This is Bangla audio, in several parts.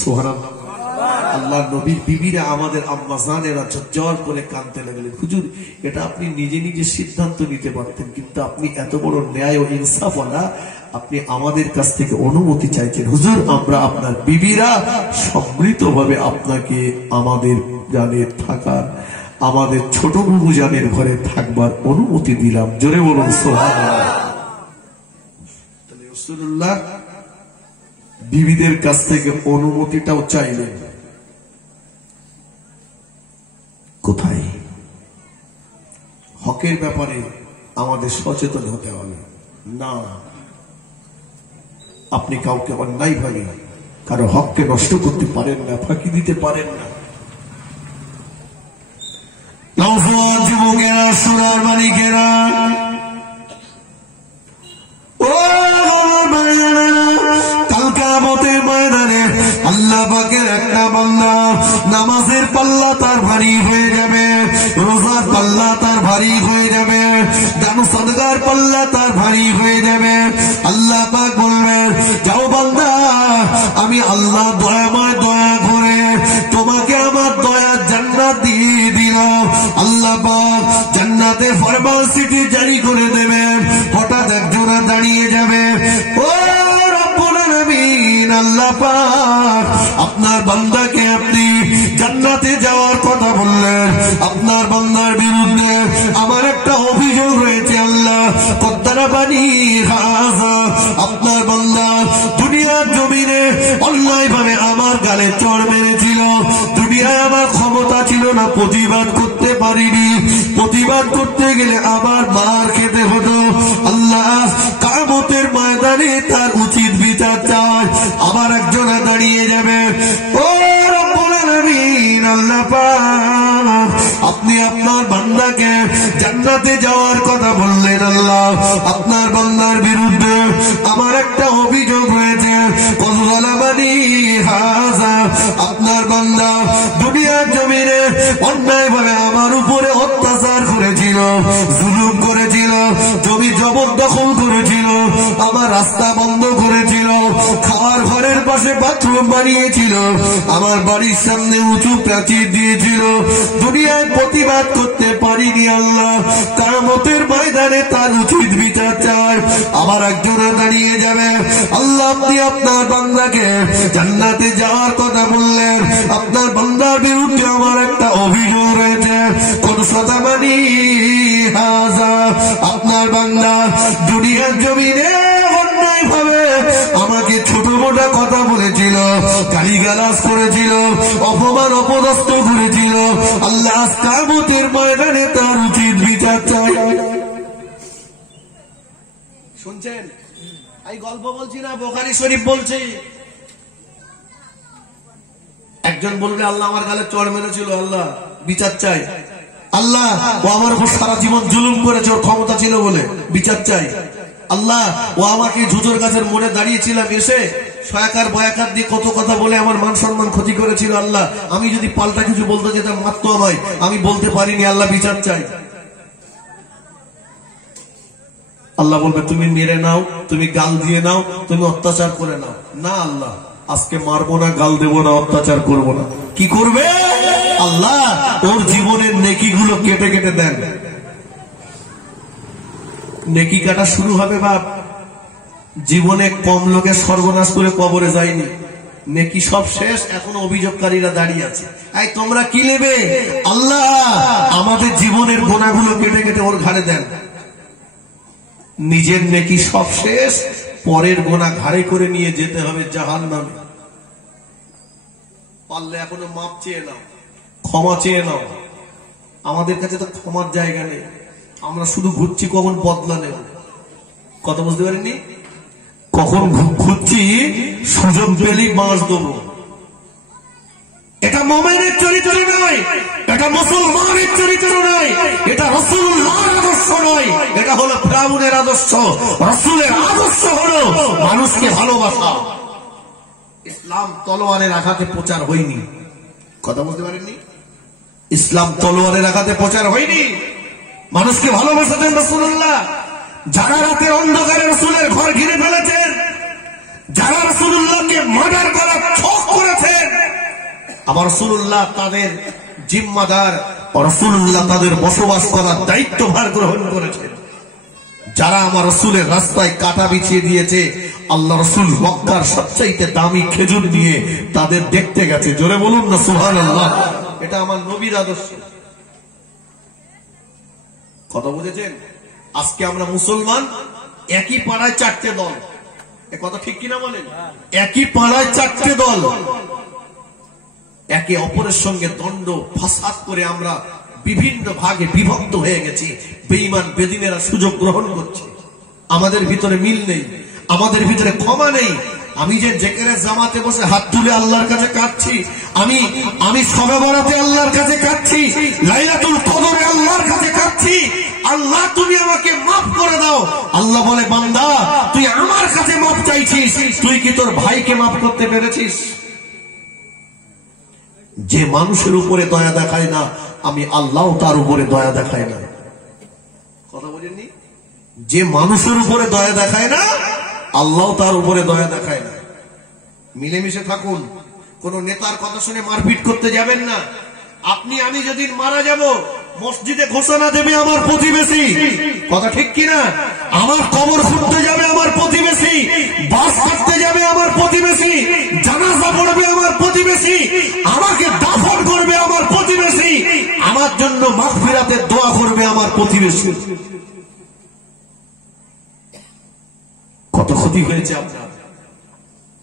সুবহানাল্লাহ। আল্লাহ নবীর বিবিরা আমাদের আম্মাজানেরা ঝরঝর করে কাঁদতে লাগলেন। হুজুর, এটা আপনি নিজে নিজে সিদ্ধান্ত নিতে পারতেন, কিন্তু আপনি এত বড় ন্যায় ও ইনসাফওয়ালা, আপনি আমাদের কাছ থেকে অনুমতি চাইছেন। হুজুর, আমরা আপনার বিবিরা সম্মিলিতভাবে আপনাকে আমাদের জানে থাকার, আমাদের ছোট বুবু জানের ঘরে থাকবার অনুমতি দিলাম। জোরে বলুন সুবহানাল্লাহ। রাসূলুল্লাহ বিবিদের কাছ থেকে অনুমতিটাও চাইলেন। কোথায়? হকের ব্যাপারে আমাদের সচেতন হতে হবে। না, আপনি কাউকে অন্যায় ভাবে কারো হককে নষ্ট করতে পারেন না, ফাঁকি দিতে পারেন না। যুবকেরা, সোনার মালিকেরা, আল্লাহ পাকের একটা বান্দা নামাজের পাল্লা তার ভারী হয়ে যাবে, রোজার পাল্লা তার ভারী হয়ে যাবে, দান সাদকার পাল্লা তার ভারী হয়ে যাবে। আল্লাহ পাক বলবেন, যাও বান্দা, আমি আল্লাহ দয়াময় দয়া করে তোমাকে আমার দয়ার জান্নাত দিয়ে দিলাম। আল্লাহ পাক জান্নাতে ফরমাসিটি জারি করে দেবেন। হঠাৎ একজনা দাঁড়িয়ে যাবে, ও রব্বুল আলামিন, আল্লাহ পাক আপনার বান্দাকে আপনি জান্নাতে যাওয়ার কথা বললেন, আপনার বান্দার বিরুদ্ধে আমার একটা অভিযোগ রয়েছে। আল্লাহ কদ্দারা বানি হাযা, আপনার বান্দা দুনিয়ার জমিনে অন্যায় ভাবে আমার গালে চড় মেরেছিল, দুনিয়ায় আমার ক্ষমতা ছিল না, প্রতিবাদ করতে পারিনি, প্রতিবাদ করতে গেলে আবার মার খেতে হতো। আল্লাহ কিয়ামতের ময়দানে তার উচিত বিচার চায়। আবার একজনা দাঁড়িয়ে যাবে, ও রব্বুল আলামিন, আল্লাহ পাক আপনি আপনার বান্দাকে জান্নাতে যাওয়ার কথা বললেন। আল্লাহ আপনার বান্দার বিরুদ্ধে আমার একটা অভিযোগ রয়েছে। কযলামানি হাযা, আপনার বান্দা দুনিয়ার জমিনে অন্যায় ভাবে আমার উপরে অত্যাচার করেছিল, জুলুম করেছিল, জমি জবরদখল করেছিল, আমার রাস্তা বন্ধ করেছিল, খাওয়ার ঘরের পাশে বাথরুম বানিয়েছিল, আমার বাড়ির সামনে উঁচু প্রাচীর দিয়েছিল, দুনিয়ায় প্রতিবাদ করতে পারিনি। আল্লাহ কিয়ামতের ময়দানে তার উচিত বিচার চায়। আবার একজনা দাঁড়িয়ে যাবে, আল্লাহ আপনি আপনার বান্দাকে জান্নাতে যাওয়ার কথা বললেন, আপনার বান্দার বিরুদ্ধে আমার একটা অভিযোগ রয়েছে। কোন সদামানি হাযা, আপনার বান্দা দুনিয়ার জমিনে অন্যায় ভাবে আমাকে ছোট মোটা কথা বলেছিল, গালিগালাজ করেছিল, অপমান অপদস্থ করেছিল। আল্লাহ কিয়ামতের ময়দানে তার উচিত বিচার চাই। শুনছেন? এই গল্প বলছি না, বুখারী শরীফ বলছি। একজন বলবে, আল্লাহ আমার গালে চড় মেরেছিল, আল্লাহ বিচার চাই। আল্লাহ ও আমার উপর সারা জীবন জুলুম করেছে, ওর ক্ষমতা ছিল বলে বিচার চাই। আল্লাহ ও আমাকে ঝুজুর গাছের মোড়ে দাঁড়িয়েছিলাম, এসে সয়াকার বয়াকার দিয়ে কত কথা বলে আমার মান সম্মান ক্ষতি করেছিল। আল্লাহ আমি যদি পাল্টা কিছু বলতে যেতাম মারতো আমায়, আমি বলতে পারিনি, আল্লাহ বিচার চাই। আল্লাহ বলবে, তুমি মেরে নাও, তুমি গাল দিয়ে নাও, তুমি অত্যাচার করে নাও। না আল্লাহ, আজকে মারবো না, গাল দেবো না, অত্যাচার করবো না। কি করবে? আল্লাহ ওর জীবনের নেকিগুলো কেটে কেটে দেন। নেকি কাটা শুরু হবে বাপ। জীবনে কম লোকের সর্বনাশ করে কবরে যায়নি, নেকি সব শেষ, এখন অভিযোগকারীরা দাঁড়িয়ে আছে। এই তোমরা কি নেবে? আল্লাহ আমাদের জীবনের গোনাগুলো কেটে কেটে ওর ঘাড়ে দেন। নিজের নেকি সব শেষ, পরের গোনা ঘাড়ে করে নিয়ে যেতে হবে জাহান্নামে। পারলে এখনো মাপ চেয়ে নাও, ক্ষমা চেয়ে নাও। আমাদের কাছে তো ক্ষমার জায়গা নেই, আমরা শুধু ঘুরছি কখন বদলা নেব। কথা বুঝতে পারিনি? কখন ঘুরছি সুযোগ পেলেই বাঁশ দেবো। এটা মুমিনের চরিত্র নয়, এটা মুসলমানের চরিত্র নয়, এটা রাসূলুল্লাহর আদর্শ নয়, এটা হলো ফিরআউনের আদর্শ। রাসূলের আদর্শ হলো মানুষকে ভালোবাসা। ইসলাম তলোয়ারের আঘাতে প্রচার হয়নি। কথা বলতে পারেননি? ইসলাম তলোয়ারের আঘাতে প্রচার হয়নি, মানুষকে ভালোবাসাতেন রাসূলুল্লাহ। যারা রাতের অন্ধকারে রাসূলের ঘর ঘিরে ফেলেছেন, যারা রাসূলুল্লাহকে মার্ডার করার ছক আমার রাসূলুল্লাহ তাদের জিম্মাদার, রাসূলুল্লাহ তাদের বসবাস করার দায়িত্বভার গ্রহণ করেছেন। যারা আমার রাসূলের রাস্তায় কাঁটা বিছিয়ে দিয়েছে, আল্লাহ রাসূল মক্কার সবচাইতে দামি খেজুর দিয়ে তাদের দেখতে গেছে। জোরে বলুন না সুবহানাল্লাহ। এটা আমার নবীর আদর্শ। কথা বুঝেছেন? আজকে আমরা মুসলমান, একই পাড়ায় চারটে দল। এ কথা ঠিক কিনা বলেন? একই পাড়ায় চারটে দল, একে অপরের সঙ্গে দ্বন্দ্ব ফাসাদ করে আমরা বিভিন্ন ভাগে বিভক্ত হয়ে গেছি। বেঈমান বেদিনেরা সুযোগ গ্রহণ করছে। আমাদের ভিতরে মিল নেই, আমাদের ভিতরে ক্ষমা নেই। আমি যে জেকেরের জামাতে বসে হাত তুলে আল্লাহর কাছে কাঁদছি, আমি শবে বরাতে আল্লাহর কাছে কাঁদছি, লাইলাতুল কদরে আল্লাহর কাছে কাঁদছি, আল্লাহ তুমি আমাকে মাফ করে দাও। আল্লাহ বলে, বান্দা তুই আমার কাছে মাফ চাইছিস, তুই কি তোর ভাইকে মাফ করতে পেরেছিস? যে মানুষের উপরে দয়া দেখায় না, আমি আল্লাহ তার উপরে দয়া দেখায় না। কথা বলেননি? যে মানুষের উপরে দয়া দেখায় না, আল্লাহ তার উপরে দয়া দেখায় না। মিলেমিশে থাকুন। কোন নেতার কথা শুনে মারপিট করতে যাবেন না। আপনি আমি যেদিন মারা যাব, মসজিদে ঘোষণা দেবে আমার প্রতিবেশী। কথা ঠিক কিনা? আমার কবর খুঁড়তে যাবে আমার প্রতিবেশী, বাস কাটতে যাবে আমার প্রতিবেশী, জানাজা পড়বে আমার প্রতিবেশী, আমাকে দাফন করবে আমার প্রতিবেশী, আমার জন্য মাগফিরাতের দোয়া করবে আমার প্রতিবেশী। কত ক্ষতি হয়েছে আপনার?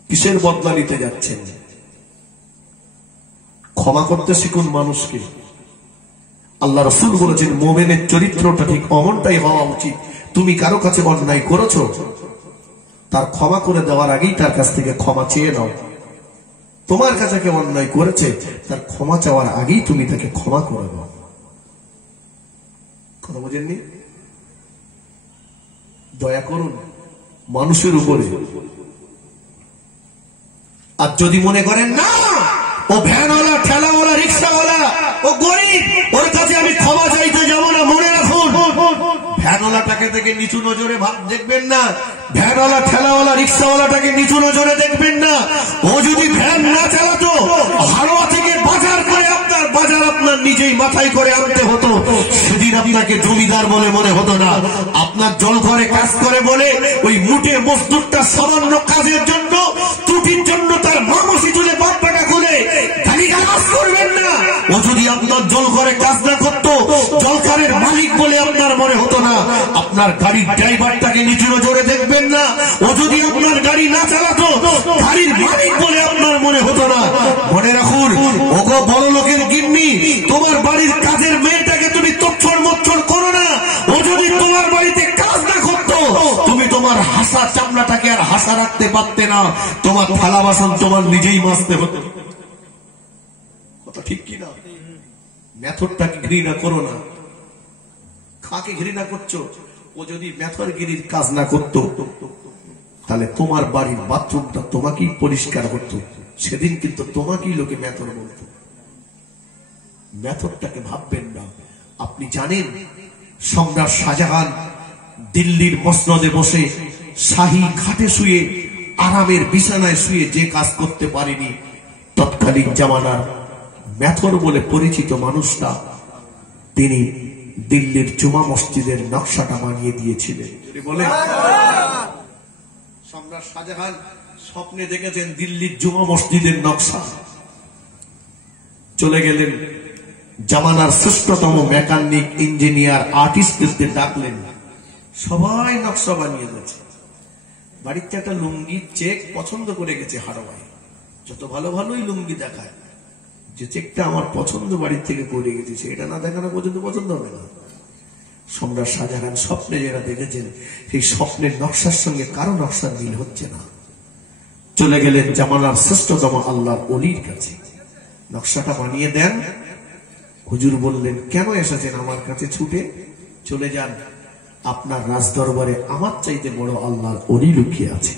কিসের বদলা নিতে যাচ্ছেন? ক্ষমা করতে শিখুন মানুষকে। আল্লাহ রাসূল বলেছেন, মুমিনের চরিত্রটা ঠিক অমনটাই হওয়া উচিত। তুমি কারো কাছে অন্যায় করেছো, তার ক্ষমা করে দেওয়ার আগেই তার কাছ থেকে ক্ষমা চেয়ে নাও। তোমার কাছে কেউ অন্যায় করেছে, তার ক্ষমা চাওয়ার আগেই তুমি তাকে ক্ষমা করে দাও। কথা বোঝেননি? দয়া করুন মানুষের উপরে। আর যদি মনে করেন না ও ভ্যানওয়ালা, ঠেলাওয়ালা, রিক্সাওয়ালা, ও গরিব, ওর কাছে আমি ক্ষমা চাইতে যাবো না, মনে রাখুন ভ্যানওয়ালাটাকে দেখে নিচু নজরে দেখবেন না, ভ্যানওয়ালা, ঠেলাওয়ালা, রিক্সাওয়ালাটাকে নিচু নজরে দেখবেন না। ও যদি ভ্যান না চালাতো, হাওড়া থেকে বাজার করে আপনার বাজার আপনার নিজেই মাথায় করে আনতে হতো, সেদিন আপনাকে জমিদার বলে মনে হতো না। আপনার জল ঘরে কাজ করে বলে ওই মুঠে মজদুরটা সামান্য কাজের জন্য, ত্রুটির জন্য তার মামসি তুলে বাপ টাকা খুলে গালিগালাজ করবেন না। ও যদি আপনার জল ঘরে কাজ না করতো, জলকারের মালিক বলে আপনার মনে হতো না। আপনার গাড়ির ড্রাইভারটাকে নিচু নজরে দেখবেন না। ও যদি আপনার গাড়ি না চালাতো, গাড়ির মালিক বলে আপনার মনে হতো না। মনে রাখুন, ওগো বড় লোকের গিন্নি, তোমার বাড়ির কাজের মেয়েটাকে তুমি তৎসর মৎসর করো না। ও যদি তোমার বাড়িতে কাজ না করতো, তুমি তোমার হাসা চামড়াটাকে আর হাসা রাখতে পারতে না। তোমার থালা বাসন তোমার নিজেই মাজতে হতো। কথা ঠিক কিনা? মেথডটাকে ঘৃণা করো না। কাকে ঘৃণা করছো? ও যদি মেথরগিরির কাজ না করতো, তাহলে তোমার বাড়ির বাথরুমটা তোমাকেই পরিষ্কার করতো। সেদিন কিন্তু তোমাকেই লোকে মেথর বলতো। মেথডটাকে ভাববেন না। আপনি জানেন সম্রাট শাহজাহান দিল্লির মসনদে বসে শাহী খাটে শুয়ে, আরামের বিছানায় শুয়ে যে কাজ করতে পারেনি, তৎকালীন জামানার মেথর বলে পরিচিত মানুষটা, তিনি দিল্লির জুমা মসজিদের নকশাটা বানিয়ে দিয়েছিলেন। বলে সম্রাট শাহজাহান স্বপ্নে দেখেছেন দিল্লির জুমা মসজিদের নকশা। চলে গেলেন, জামানার শ্রেষ্ঠতম মেকানিক, ইঞ্জিনিয়ার, আর্টিস্টদের ডাকলেন। সবাই নকশা বানিয়ে গেছে। বাড়িতে একটা লুঙ্গির চেক পছন্দ করে গেছে হারোয়ায়। যত ভালো ভালোই লুঙ্গি দেখায়, যে চেকটা আমার পছন্দ বাড়ির থেকে করে গেছে, সেটা না দেখানো পর্যন্ত পছন্দ হবে না। সম্রাট শাহজাহান স্বপ্নে যারা দেখেছেন, সেই স্বপ্নের নকশার সঙ্গে কারো নকশার মিল হচ্ছে না। চলে গেলেন জামানার শ্রেষ্ঠতম আল্লাহর ওলির কাছে, নকশাটা বানিয়ে দেন। হুজুর বললেন, কেন এসেছেন আমার কাছে ছুটে? চলে যান, আপনার রাজ দরবারে আমার চাইতে বড় আল্লাহর ওলি লুকিয়ে আছে।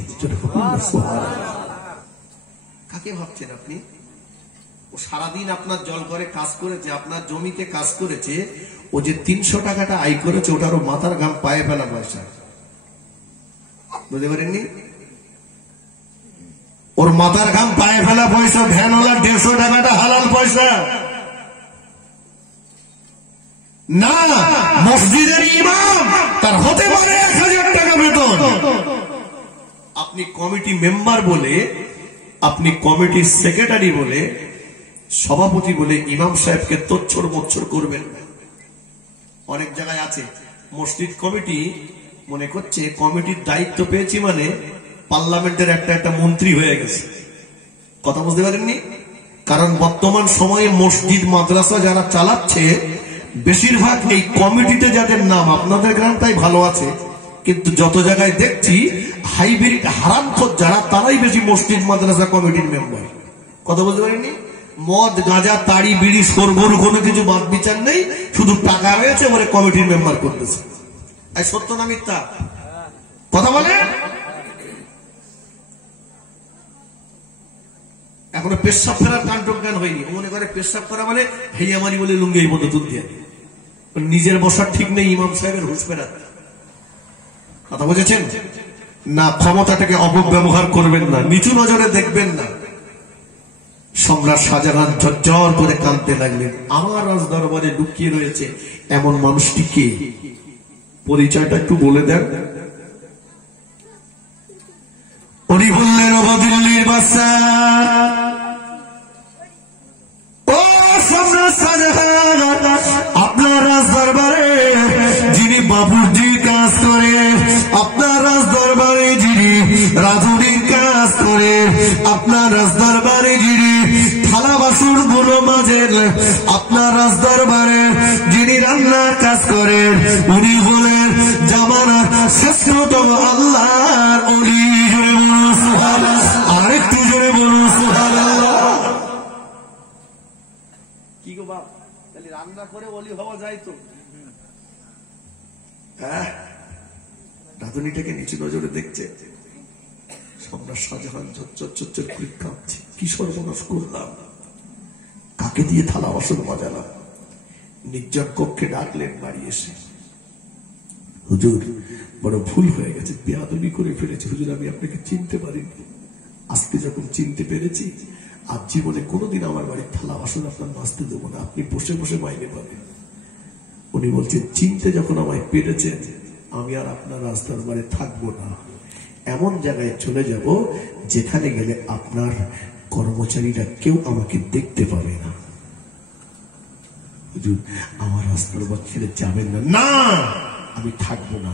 কাকে ভাবছেন আপনি? ও সারাদিন আপনার জল ঘরে কাজ করেছে, আপনার জমিতে কাজ করেছে। ও যে 300 টাকাটা আয় করেছে, ওটারও মাথার ঘাম পায়ে ফেলা পয়সা। বুঝতে পারেননি? ওর মাথার ঘাম পায়ে ফেলা পয়সা, ভ্যানওয়ালা 150 টাকাটা হালাল পয়সা না। মসজিদের ইমাম তার হতে পারে 1000 টাকা বেতন। আপনি কমিটি মেম্বার বলে, আপনি কমিটির সেক্রেটারি বলে, সভাপতি বলে ইমাম সাহেবকে তোচ্ছড় মোচ্ছড় করবেন। অনেক জায়গায় আছে মসজিদ কমিটি মনে করছে কমিটির দায়িত্ব পেয়েছি মানে পার্লামেন্টের একটা মন্ত্রী হয়ে গেছে। কথা বুঝতে পারেননি? কারণ বর্তমান সময়ে মসজিদ মাদ্রাসা যারা চালাচ্ছে বেশিরভাগ এই কমিটিতে যাদের নাম, আপনাদের গ্রামটাই ভালো আছে, কিন্তু যত জায়গায় দেখছি হাইব্রিড হারামখোর যারা, তারাই বেশি মসজিদ মাদ্রাসা কমিটির মেম্বার। কথা বলতে পারেননি? মদ গাঁজা তাড়ি বিড়ি সরগরু কোনো কিছু বাদ বিচার নেই, শুধু টাকা রয়েছে বলে কমিটির মেম্বার করতেছে। সত্য না মিথ্যা? কথা বলে। এখনো পেশাব ফেরার কাণ্ড জ্ঞান হয়নি। মনে করে পেশাব করা মানে হেয়ামারি বলে লুঙ্গি এই মতো তুল দিয়ে, নিজের বসার ঠিক নেই, ইমাম সাহেবের হুঁশ ফেরার। কথা বুঝেছেন না? ক্ষমতাটাকে অপব্যবহার করবেন না, নিচু নজরে দেখবেন না। সম্রাট শাহজাহান ঝরঝর করে কাঁদতে লাগলেন। আমার রাজ দরবারে লুকিয়ে রয়েছে এমন মানুষটি কে? পরিচয়টা একটু বলে দেন। উনি বললেন, ও দিল্লির বাদশাহ, ও সম্রাট শাহজাহান, আপনার রাজ দরবারে যিনি বাবুর্চির কাজ করে, আপনার রাজ দরবারে যিনি রাধুনির কাজ করে, আপনার রাজ দরবারে যিনি থালা বাসন গুলো মাজেন, আপনার রাজ দরবারে যিনি রান্নার কাজ করেন, উনি হলেন জামানার শ্রেষ্ঠতম আল্লাহর ওলি। আরেকটু জোরে বলুন সুবহানাল্লাহ। কি গো বাপ, তাহলে রান্না করে ওলি হওয়া যায় তো? হ্যাঁ, রাধুনিটাকে নিচু নজরে দেখছে। সম্রাট শাহজাহান ঝরঝর করে কাঁপছে, কি সর্বনাশ করলাম, কাকে দিয়ে থালা বাসন মাজালাম। নির্জন কক্ষে ডাকলেন বাড়ি এসে, হুজুর বড় ভুল হয়ে গেছে, বেয়াদবি করে ফেলেছি হুজুর, আমি আপনাকে চিনতে পারিনি। আজকে যখন চিনতে পেরেছি, আর জীবনে কোনোদিন আমার বাড়ির থালা বাসন আপনার মাজতে দেবো না, আপনি বসে বসে মাইনে পাবেন। উনি বলছেন, চিনতে যখন আমায় পেরেছেন, আমি আর আপনার রাস্তার বাড়ি থাকবো না, এমন জায়গায় চলে যাব যেখানে গেলে আপনার কর্মচারীরা কেউ আমাকে দেখতে পাবে না। হুজুর আমার রাস্তার বাড়ি ছেড়ে যাবেন না? না, আমি থাকবো না।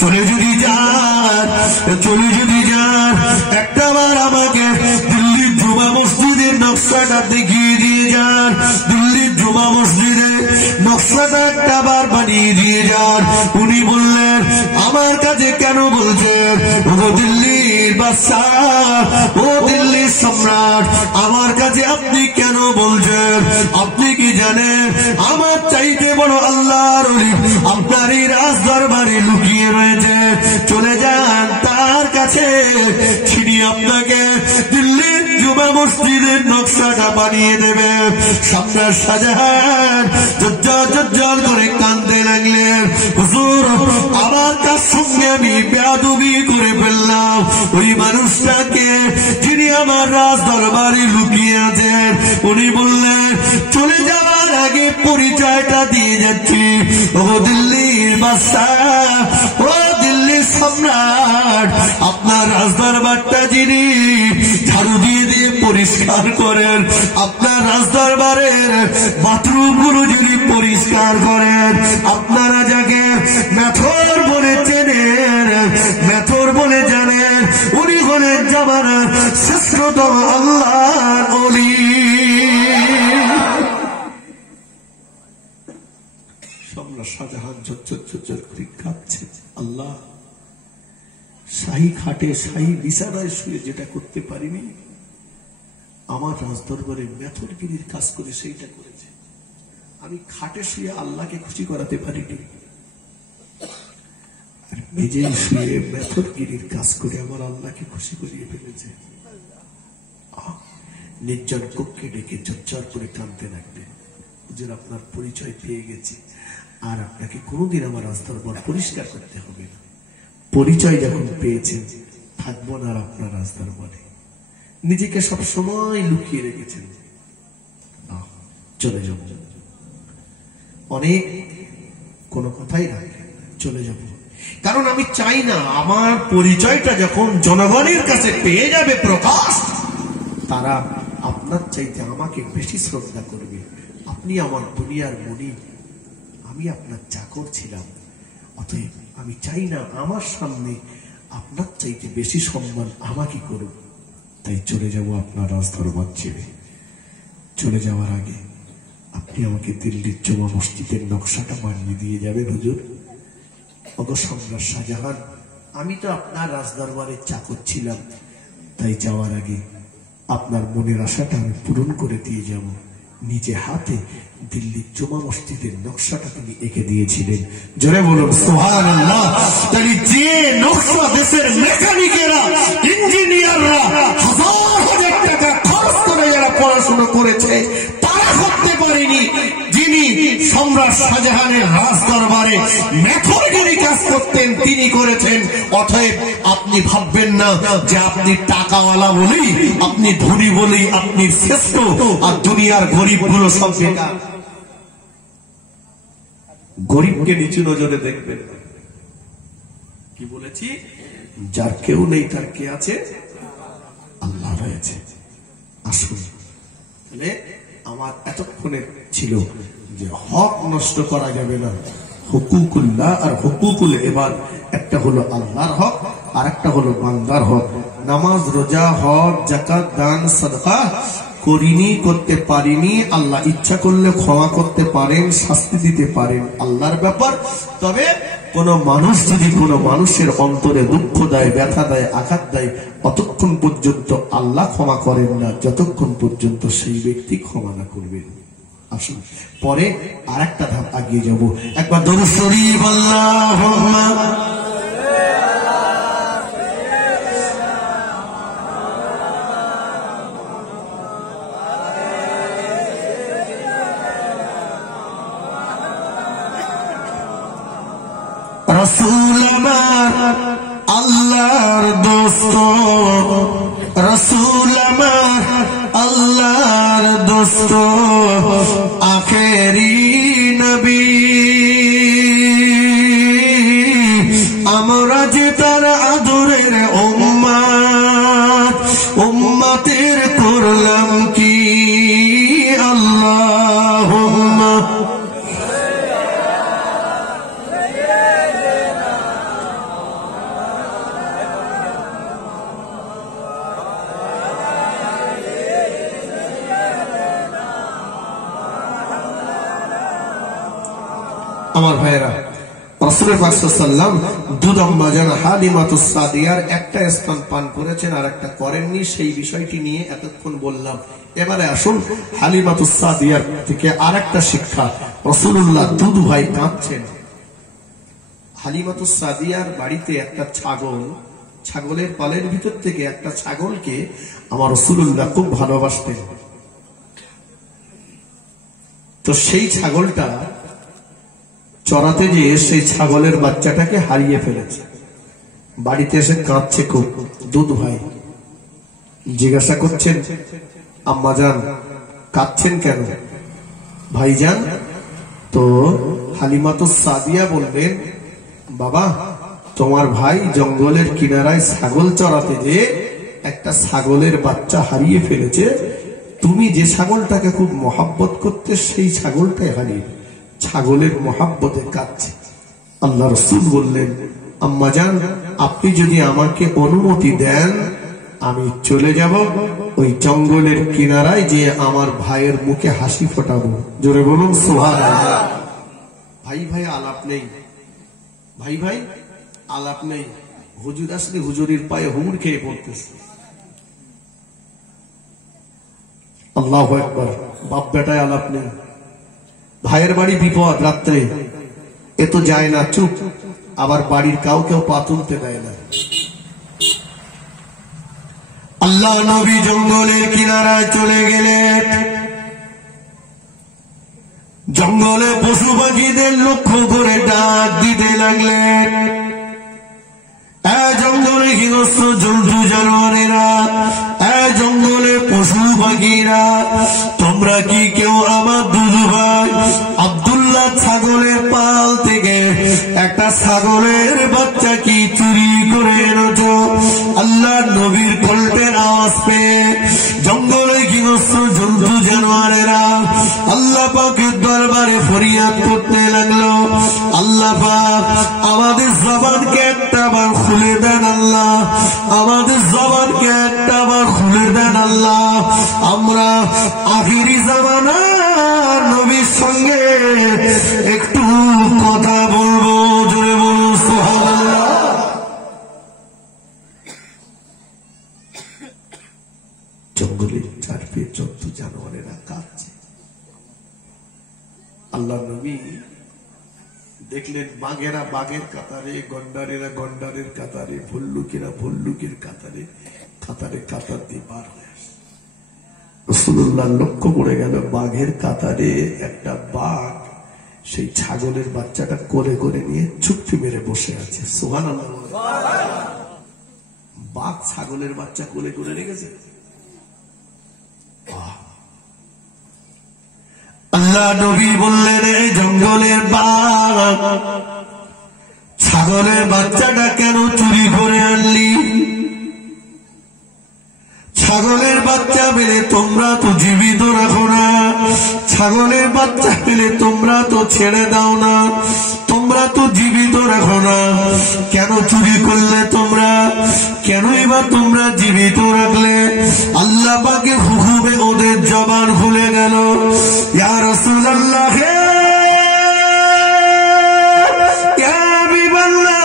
চলে যদি যান একটা বার আমাকে দিল্লির জুমা মসজিদের নকশাটা দেখিয়ে দিয়ে যান, দিল্লির জুমা মসজিদের নকশাটা একটা বার বানিয়ে দিয়ে যান। উনি বললেন, আমার কাছে কেন বলছেন? ও দিল্লির বাদশাহ, ও দিল্লির সম্রাট, আমার কাছে আপনি কেন বলছেন? আপনি কি জানেন আমার চাইতে বড় আল্লাহর ওলি আপনার এই রাজ দরবারে লুকিয়ে রয়েছে? চলে যান তার কাছে, তিনি আপনাকে দিল্লির জুমা মসজিদের নকশাটা বানিয়ে দেবে। সম্রাট শাহজাহান ঝরঝর করে কাঁদতে লাগলেন, হুজুর আমার কার সঙ্গে আমি বেয়াদবি করে ফেললাম। ওই মানুষটাকে যিনি আমার রাজ দরবারে লুকিয়ে আছেন, উনি বললেন, চলে যাওয়ার আগে পরিচয়টা দিয়ে যাচ্ছি, ও দিল্লির বাদশাহ, ও দিল্লির সম্রাট, আপনার রাজ দরবারটা যিনি ঝাড়ু দিয়ে দিয়ে পরিষ্কার করেন, আপনার রাজ দরবারের বাথরুম গুলো যিনি পরিষ্কার করেন, আপনারা যাকে মেথর বলে চেনেন, মেথর বলে জানেন, উনি হলেন জামানার শ্রেষ্ঠতম আল্লাহর ওলি। সম্রাট শাহজাহান ঝরঝর করে কাঁদছে, আল্লাহ, শাহী খাটে শাহী বিছানায় শুয়ে যেটা করতে পারিনি, আমার রাজদরবারে মেথরগিরির কাজ করে সেইটা করেছে। আমি খাটে শুয়ে আল্লাহকে খুশি করাতে পারিনি, আর মেঝে শুয়ে মেথরগিরির কাজ করে আমার আল্লাহকে খুশি করিয়ে ফেলেছে। নির্জন কক্ষে ডেকে ঝরঝর করে কাঁদতে লাগবে, হুজুর আপনার পরিচয় পেয়ে গেছি, আর আপনাকে কোনোদিন আমার রাজদরবার পরিষ্কার করতে হবে না। পরিচয় যখন পেয়েছেন থাকবো না আপনার রাজদরবারে। নিজেকে সব সময় লুকিয়ে রেখেছেন, চলে যাব, অনেক কোনো কথাই রাখলেন, চলে যাব। কারণ আমি চাই না আমার পরিচয়টা যখন জনগণের কাছে পেয়ে যাবে প্রকাশ, তারা আপনার চাইতে আমাকে বেশি শ্রদ্ধা করবে। আপনি আমার দুনিয়ার মনি, আমি আপনার চাকর ছিলাম, অতএব আমি চাই না আমার সামনে আপনার চাইতে বেশি সম্মান আমাকে করুক। তাই চলে যাব আপনার রাজদরবার ছেড়ে। চলে যাওয়ার আগে আপনি আমাকে দিল্লির জমা মসজিদের নকশাটা বানিয়ে দিয়ে যাবেন হুজুর। ওগো সম্রাট শাহজাহান, আমি তো আপনার রাজদরবারের চাকর ছিলাম, তাই যাওয়ার আগে আপনার মনের আশাটা আমি পূরণ করে দিয়ে যাব। নিজে হাতে দিল্লির জমা মসজিদের নকশাটা তিনি এঁকে দিয়েছিলেন। জোরে বলুন সুবহানাল্লাহ। তাই যে নকশা দেশের মেকানিকেরা, ইঞ্জিনিয়াররা হাজার হাজার টাকা খরচ করে যারা পড়াশোনা করেছে তারা করতে পারেনি, যিনি সম্রাট শাহজাহানের রাজদরবারে মেথর যিনি কাজ করতেন তিনি করেছেন। অতএব আপনি ভাববেন না যে আপনি টাকাওয়ালা বলেই, আপনি ধনী বলেই আপনি শ্রেষ্ঠ, আর দুনিয়ার গরিবগুলো সব বেকার। গরিবকে নিচু নজরে দেখবেন। কি বলেছি? যার কেউ নেই তার কে আছে? আল্লাহ রয়েছে। আসুন, তাহলে আমার এতক্ষণে ছিল যে হক নষ্ট করা যাবে না, হুকুকুল্লাহ আর হুকুকুল ইবাদ। একটা হলো আল্লাহর হক আর একটা হলো বান্দার হক। নামাজ, রোজা, হজ, যাকাত, দান, সাদকা করিনি, করতে পারিনি, আল্লাহ ইচ্ছা করলে ক্ষমা করতে পারেন, শাস্তি দিতে পারেন, আল্লাহর ব্যাপার। তবে কোন মানুষ যদি কোন মানুষের অন্তরে দুঃখ দেয়, ব্যথা দেয়, আঘাত দেয়, অতক্ষণ পর্যন্ত আল্লাহ ক্ষমা করেন না যতক্ষণ পর্যন্ত সেই ব্যক্তি ক্ষমা না করবেন। আসুন পরে আর একটা ধাপ আগিয়ে যাব। একবার দরুদ শরীফ আল্লাহুম্মা রসুল আমার আল্লাহর দোস্ত, রসুল আমার আল্লাহর দোস্ত, আখেরি নবী আমরা যে তার আদরের উম্মত, উম্মতের করলাম কি আল্লাহুম্মা। আমার ভাইয়েরা, রাসূল পাক সাল্লাল্লাহু আলাইহি ওয়াসাল্লাম দুধ আম্মা জান হালিমাতুস সাদিয়ার একটা স্তন পান করেছেন আর একটা করেননি, সেই বিষয়টি নিয়ে এতক্ষণ বললাম। এবারে আসুন হালিমাতুস সাদিয়ার থেকে আরেকটা শিক্ষা। রাসূলুল্লাহ দুধ ভাই কাঁদছেন। হালিমাতুস সাদিয়ার বাড়িতে একটা ছাগল, ছাগলের পালের ভিতর থেকে একটা ছাগলকে আমার রাসূলুল্লাহ খুব ভালোবাসতেন। তো সেই ছাগলটা চড়াতে গিয়ে সেই ছাগলের বাচ্চাটাকে হারিয়ে ফেলেছে। বাড়িতে এসে কাঁদছে খুব। দুধ ভাই জিজ্ঞাসা করছেন, আম্মাজান কাঁদছেন কেন ভাইজান? তো হালিমাতুস সাদিয়া বললেন, বাবা তোমার ভাই জঙ্গলের কিনারায় ছাগল চড়াতে গিয়ে একটা ছাগলের বাচ্চা হারিয়ে ফেলেছে। তুমি যে ছাগলটাকে খুব মহব্বত করতে সেই ছাগলটাই হারিয়ে ছাগলের মহব্বতে কাঁদছে। আল্লাহ রাসূল বললেন, আম্মাজান আপনি যদি আমাকে অনুমতি দেন আমি চলে যাব ওই জঙ্গলের কিনারায় যে আমার ভাইয়ের মুখে হাসি ফোটাবো। জোরে বলুন সুবহানাল্লাহ। ভাই ভাই আলাপ নেই, ভাই ভাই আলাপ নেই। হুজুর আসলে হুজুরের পায়ে হুমড় খেয়ে পড়তেছে। আল্লাহু আকবার। বাপ বেটায় আলাপ নেই। ভাইয়ের বাড়ি বিপদ, রাত্রে এ তো যায় না, চুপ। আবার বাড়ির কাউকেও পা তুলতে দেয় না। আল্লাহ নবী জঙ্গলের কিনারায় চলে গেলেন। জঙ্গলে পশু পাখিদের লক্ষ্য করে ডাক দিতে লাগলেন, জঙ্গলে গৃহস্থ জন্তু জানোয়ারেরা, জঙ্গলে পশু পাখিরা, তোমরা কি কেউ আমার দুধু ভাই আব্দুল্লাহ ছাগলের পাল থেকে একটা ছাগলের বাচ্চা কি চুরি করে এনেছো? আল্লাহ নবীর কণ্ঠের আওয়াজ পেয়ে জঙ্গলে গৃহস্থ জন্তু জানোয়ারেরা আল্লাহ পাকের দরবারে ফরিয়াদ করতে লাগলো, আল্লাহ পাক আমাদের জবানকে একটা বার খুলে দেন আল্লাহ, আমাদের জবানকে একটা বার খুলে দেন আল্লাহ, আমরা আখিরি জামানার নবীর সঙ্গে একটু কথা বলবো। জোরে বলুন সুবহানাল্লাহ। জঙ্গলের চারপে জন্তু জানোয়ারেরা কাঁদছে। আল্লাহ নবী দেখলেন বাঘেরা বাঘের কাতারে, গন্ডারেরা গন্ডারের কাতারে, ভল্লুকেরা ভল্লুকের কাতারে কাতারে কাতার দিয়ে পার হয়ে আসে। রাসূলুল্লাহ লক্ষ্য করে গেল বাঘের কাতারে একটা বাঘ সেই ছাগলের বাচ্চাটা কোলে করে নিয়ে চুপটি মেরে বসে আছে। সুবহানাল্লাহ। বাঘ ছাগলের বাচ্চা কোলে করে রেখেছে। আল্লাহ নবী বললেন, এই জঙ্গলের বাঘ ছাগলের বাচ্চাটা কেন চুরি করে আনলি? ছাগলের বাচ্চা পেলে তোমরা তো জীবিত রাখো না, ছাগলের বাচ্চা পেলে তোমরা তো ছেড়ে দাও না, তোমরা তো জীবিত রাখো না, কেন চুরি করলে তোমরা? কেনই বা তোমরা জীবিত রাখলে? আল্লাহ পাকের হুকুমে ওদের জবান খুলে গেল, ইয়া রাসূলুল্লাহ, ইয়া হাবিবাল্লাহ,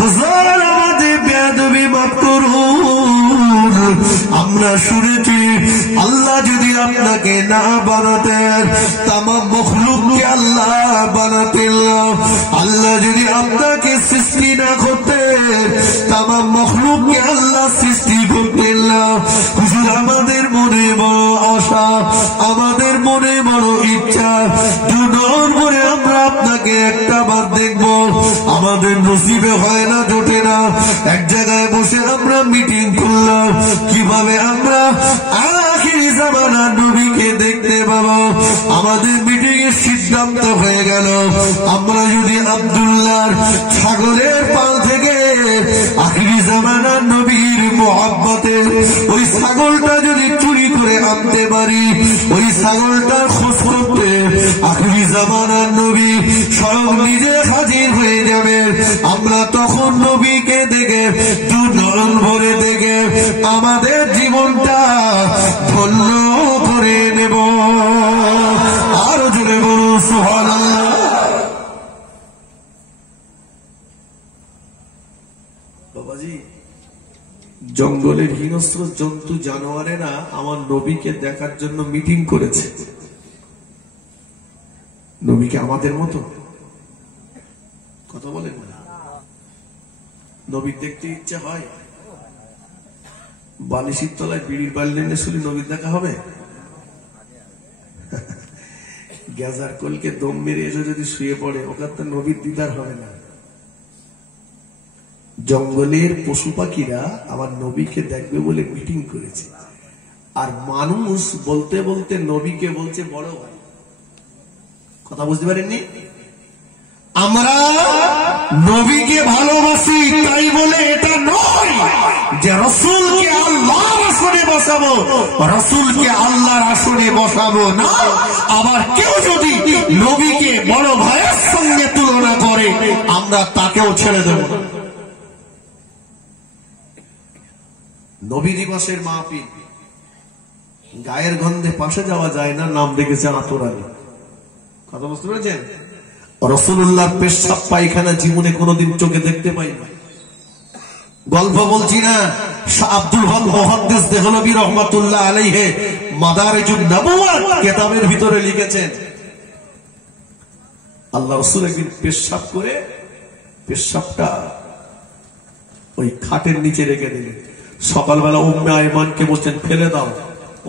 হুজুর আমাদের বেয়াদবি মাফ করুন। আমরা শুনেছি আল্লাহ যদি আপনাকে না বানাতেন তামাম মখলুককে আল্লাহ বানাতেন, আল্লাহ যদি আপনাকে সৃষ্টি না করতেন তামাম মখলুককে আল্লাহ সৃষ্টি করতেন না। হুজুর আমাদের মনে বড় আশা, আমাদের মনে বড় ইচ্ছা, দুনয়ন করে আমরা আপনাকে একটা বার দেখব, আমাদের নসিবে হয় না, জোটে না। এক জায়গায় বসে আমরা মিটিং করলাম কিভাবে আমরা আখিরি জামানার নবীকে দেখতে পাবো। আমাদের মিটিং এর সিদ্ধান্ত হয়ে গেল আমরা যদি আব্দুল্লাহর ছাগলের পাল থেকে আখিরি জামানার নবীর মোহাব্বতে ওই ছাগলটা যদি চুরি করে আনতে পারি, ওই ছাগলটার খোঁজ করতে আখিরি জামানার নবী স্বয়ং নিজে হাজির হয়ে যাবে। আমরা তখন নবীকে দেখে দু নয়ন ভরে দেখে আমাদের জীবনটা ধন্য করে নেব। আরো জোরে বলুন সুবহানাল্লাহ। বাবাজি, জঙ্গলের হিংস্র জন্তু জানোয়ারেরা আমার নবীকে দেখার জন্য মিটিং করেছে। নবীকে আমাদের মতো কথা বলেন না, নবীর দেখতে ইচ্ছে হয়? বালিশির তলায় বিড়ির বাল্যে শুনে নবীর দেখা হবে? গ্যাজার কলকে দম মেরে এসে যদি শুয়ে পড়ে ওখান তো নবীর দিদার হবে না। জঙ্গলের পশু পাখিরা আমার নবীকে দেখবে বলে মিটিং করেছে, আর মানুষ বলতে বলতে নবীকে বলছে বড় ভাই। কথা বুঝতে পারেননি? আমরা নবীকে ভালোবাসি তাই বলে এটা নয় যে রাসূলকে আল্লাহর আসনে বসাবো, রাসূলকে আল্লাহর আসনে বসাবো না। আবার কেউ যদি নবীকে বড় ভাইয়ের সঙ্গে তুলনা করে আমরা তাকেও ছেড়ে দেব। নবী দিবসের মাহফিল, গায়ের গন্ধে পাশে যাওয়া যায় না, নাম দেখেছে আতরানি। কথা বুঝতে পেরেছেন? রাসূলুল্লাহর পেশাব পায়খানা জীবনে কোনোদিন চোখে দেখতে পাই না। গল্প বলছি না, আব্দুল হক মুহাদ্দিস দেহলভী রহমাতুল্লাহ আলাইহি মাদারিজুন নবুওয়াত কিতাবের ভিতরে লিখেছেন, আল্লাহ রাসূল একদিন পেশাব করে পেশাবটা ওই খাটের নিচে রেখে দিলেন। সকালবেলা উম্মে আয়মানকে বলছেন ফেলে দাও।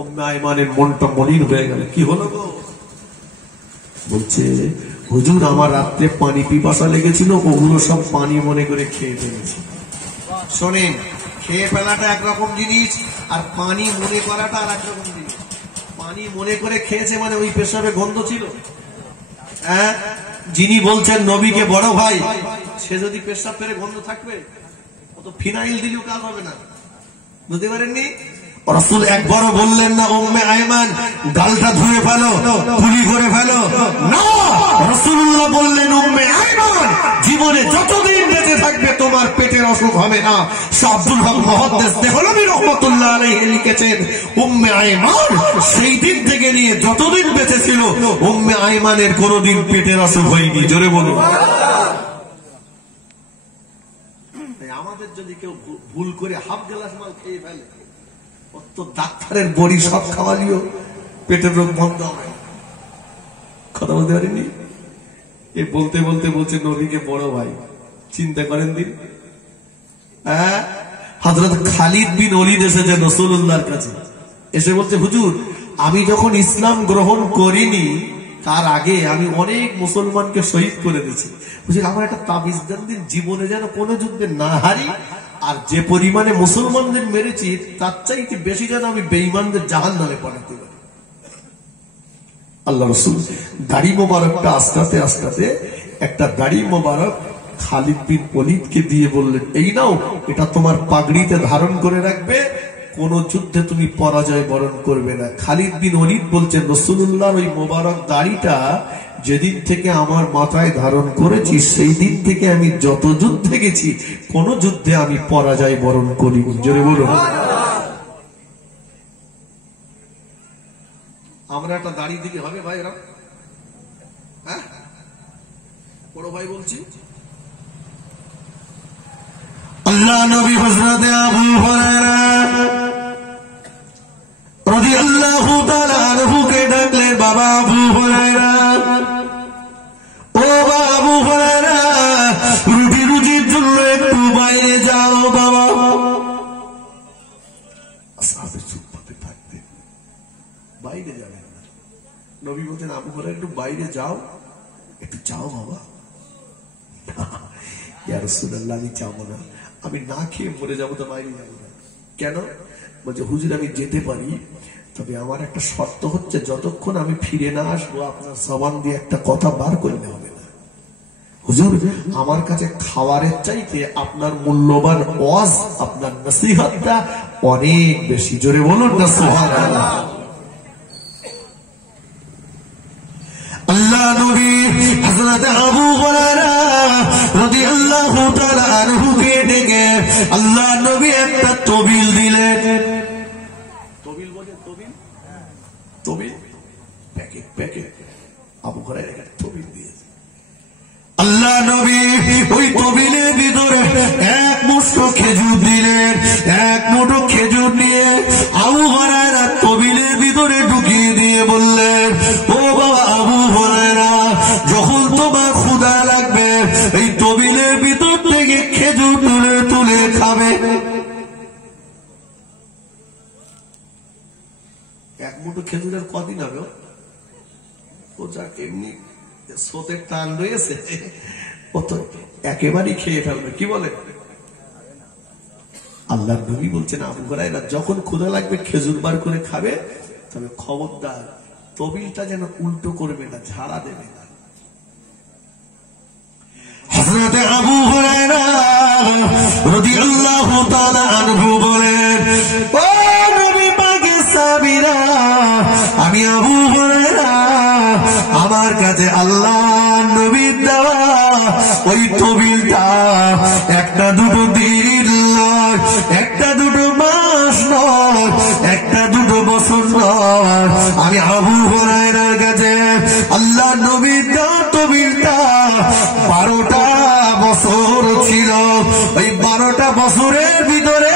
উম্মে আয়মানের মনটা মলিন হয়ে গেল। কি হলো গো? বলছে হুজুর আমার রাত্রে পানি পিপাসা লেগেছিল, ওগুলো সব পানি মনে করে খেয়ে ফেলেছি। শোনেন, খেয়ে ফেলাটা একরকম জিনিস, আর পানি মনে করাটা আর একরকম জিনিস। পানি মনে করে খেয়েছে মানে ওই পেশাবে গন্ধ ছিল। হ্যাঁ, যিনি বলছেন নবীকে বড় ভাই, সে যদি পেশাব ফেরে গন্ধ থাকবে? ও তো ফিনাইল দিলেও কাজ হবে না। বুঝতে পারেননি? রাসূল একবারও বললেন না উম্মে আয়মান গালটা ধুয়ে ফেলো, কুলি করে ফেলো, না। রাসূলুল্লাহ বললেন উম্মে আয়মান জীবনে যতদিন বেঁচে থাকবে তোমার পেটের অসুখ হবে না। শাহ আব্দুল হক মুহাদ্দিস দেহলভী রাহমাতুল্লাহ আলাইহি লিখেছেন, উম্মে আয়মান সেই দিন থেকে নিয়ে যতদিন বেঁচে ছিল উম্মে আয়মানের কোনোদিন পেটের অসুখ হয়নি। জোরে বলুন। আমাদের যদি কেউ ভুল করে হাফ গ্লাস মাল খেয়ে ফেলে, তো ডাক্তারের বড়ি সব খাওয়ালিও পেটের রোগ বন্ধ হবে। কথা বলতে পারিনি? এ বলতে বলতে বলছে নবীকে বড় ভাই। চিন্তা করেন দিন। হ্যাঁ, হযরত খালিদ বিন ওলীদ এসেছে রাসূলুল্লাহর কাছে, এসে বলছে হুজুর আমি যখন ইসলাম গ্রহণ করিনি তার আগে আমি অনেক মুসলমানকে শহীদ করে দিয়েছি। হুজুর আমার একটা তাবিজ দেন দিন, জীবনে যেন কোনো যুদ্ধে না হারি, আর যে পরিমাণে মুসলমানদের মেরেছি তার চাইতে বেশি যেন আমি বেঈমানদের জাহান্নামে পাঠাতে পারি। আল্লাহ রাসূল দাড়ি মোবারকটা আস্তে আস্তে একটা দাড়ি মোবারক খালিদ বিন ওলীদকে দিয়ে বললেন, এই নাও, এটা তোমার পাগড়িতে ধারণ করে রাখবে, কোন যুদ্ধে তুমি পরাজয় বরণ করবে না। খালিদ বিন ওলীদ বলছেন রাসূলুল্লাহর ওই মোবারক দাড়িটা যেদিন থেকে আমার মাথায় ধারণ করেছি সেই দিন থেকে আমি যত যুদ্ধে গেছি কোন যুদ্ধে আমি পরাজয় বরণ করিনি। জোরে বলুন। আমরা একটা দাড়ি দিকে হবে ভাই, এরা হ্যাঁ বড় ভাই বলছি। আল্লাহ নবী হযরত আবু হুরায়রা রাদিয়াল্লাহু তাআলা আনহুকে ডাকলেন, বাবা আবু হুরায়রা, ও আবু হুরায়রা, রুজির জন্য একটু বাইরে যাও বাবা। সাহাবী চুপচাপ থাকতেন, বাইরে যাবেন না। নবী বলতেন আবু হুরায়রা একটু বাইরে যাও, একটু যাও বাবা। ইয়া রাসূলুল্লাহ আমি যাবো না, আমি না খেয়ে মরে যাবো, তো বাইরে যাবো না। কেন? বলছে হুজুর আমি যেতে পারি, তবে আমার একটা শর্ত হচ্ছে যতক্ষণ আমি ফিরে না আসবো আপনার জবান দিয়ে একটা কথা বার করলে হবে না। হুজুর আমার কাছে খাওয়ারের চাইতে আপনার মূল্যবান ওয়াজ, আপনার নসিহতটা অনেক বেশি। জোরে বলুন না সুবহানাল্লাহ। আল্লাহ নবী হযরত আবু হুরায়রা রাদিয়াল্লাহু তাআলা আনহুকে ডেকে আল্লাহ নবী একটা তবিল দিলেন। তবিল বলে তবিল, তবিল প্যাকেট প্যাকেট আবু হুরায়রা একটা তবিল দিয়েছে। আল্লাহ নবী ওই তবিলের ভিতরে এক মুঠো খেজুর দিলেন। এক মুঠো খেজুর নিয়ে আবু হুরায়রা তবিলের ভিতরে ঢুকিয়ে দিয়ে বললেন, ও বাবা আবু হুরায়রা, যখন তোমার ক্ষুধা লাগবে এই তবিলের ভিতর থেকে খেজুর তুলে তুলে খাবে। এক মুঠো খেজুরের কদিন হবে? ও যা এমনি স্রোতের টান রয়েছে, ও তো একেবারেই খেয়ে ফেলবে। কি বলে? আল্লাহ নবী বলছেন আবু হুরায়রা যখন ক্ষুধা লাগবে খেজুর বার করে খাবে, তবে খবরদার তবিলটা যেন উল্টো করবে না, ঝাড়া দেবে না। হযরত আবু হুরায়রা রাদিয়াল্লাহু তাআলা আনহু বলেন, ও নবী পাকের সাহাবীরা, আমি আবু হুরায়রা, আমার কাছে আল্লাহ নবীর দেওয়া ওই তবিলটা একটা দুটো দিন নয়, একটা দুটো মাস নয়, একটা দুটো বছর নয়, আমি আবু হুরায়রার কাছে আল্লাহ নবীর দেওয়া তবিলটা 12টা বছর ছিল। ওই 12টা বছরের ভিতরে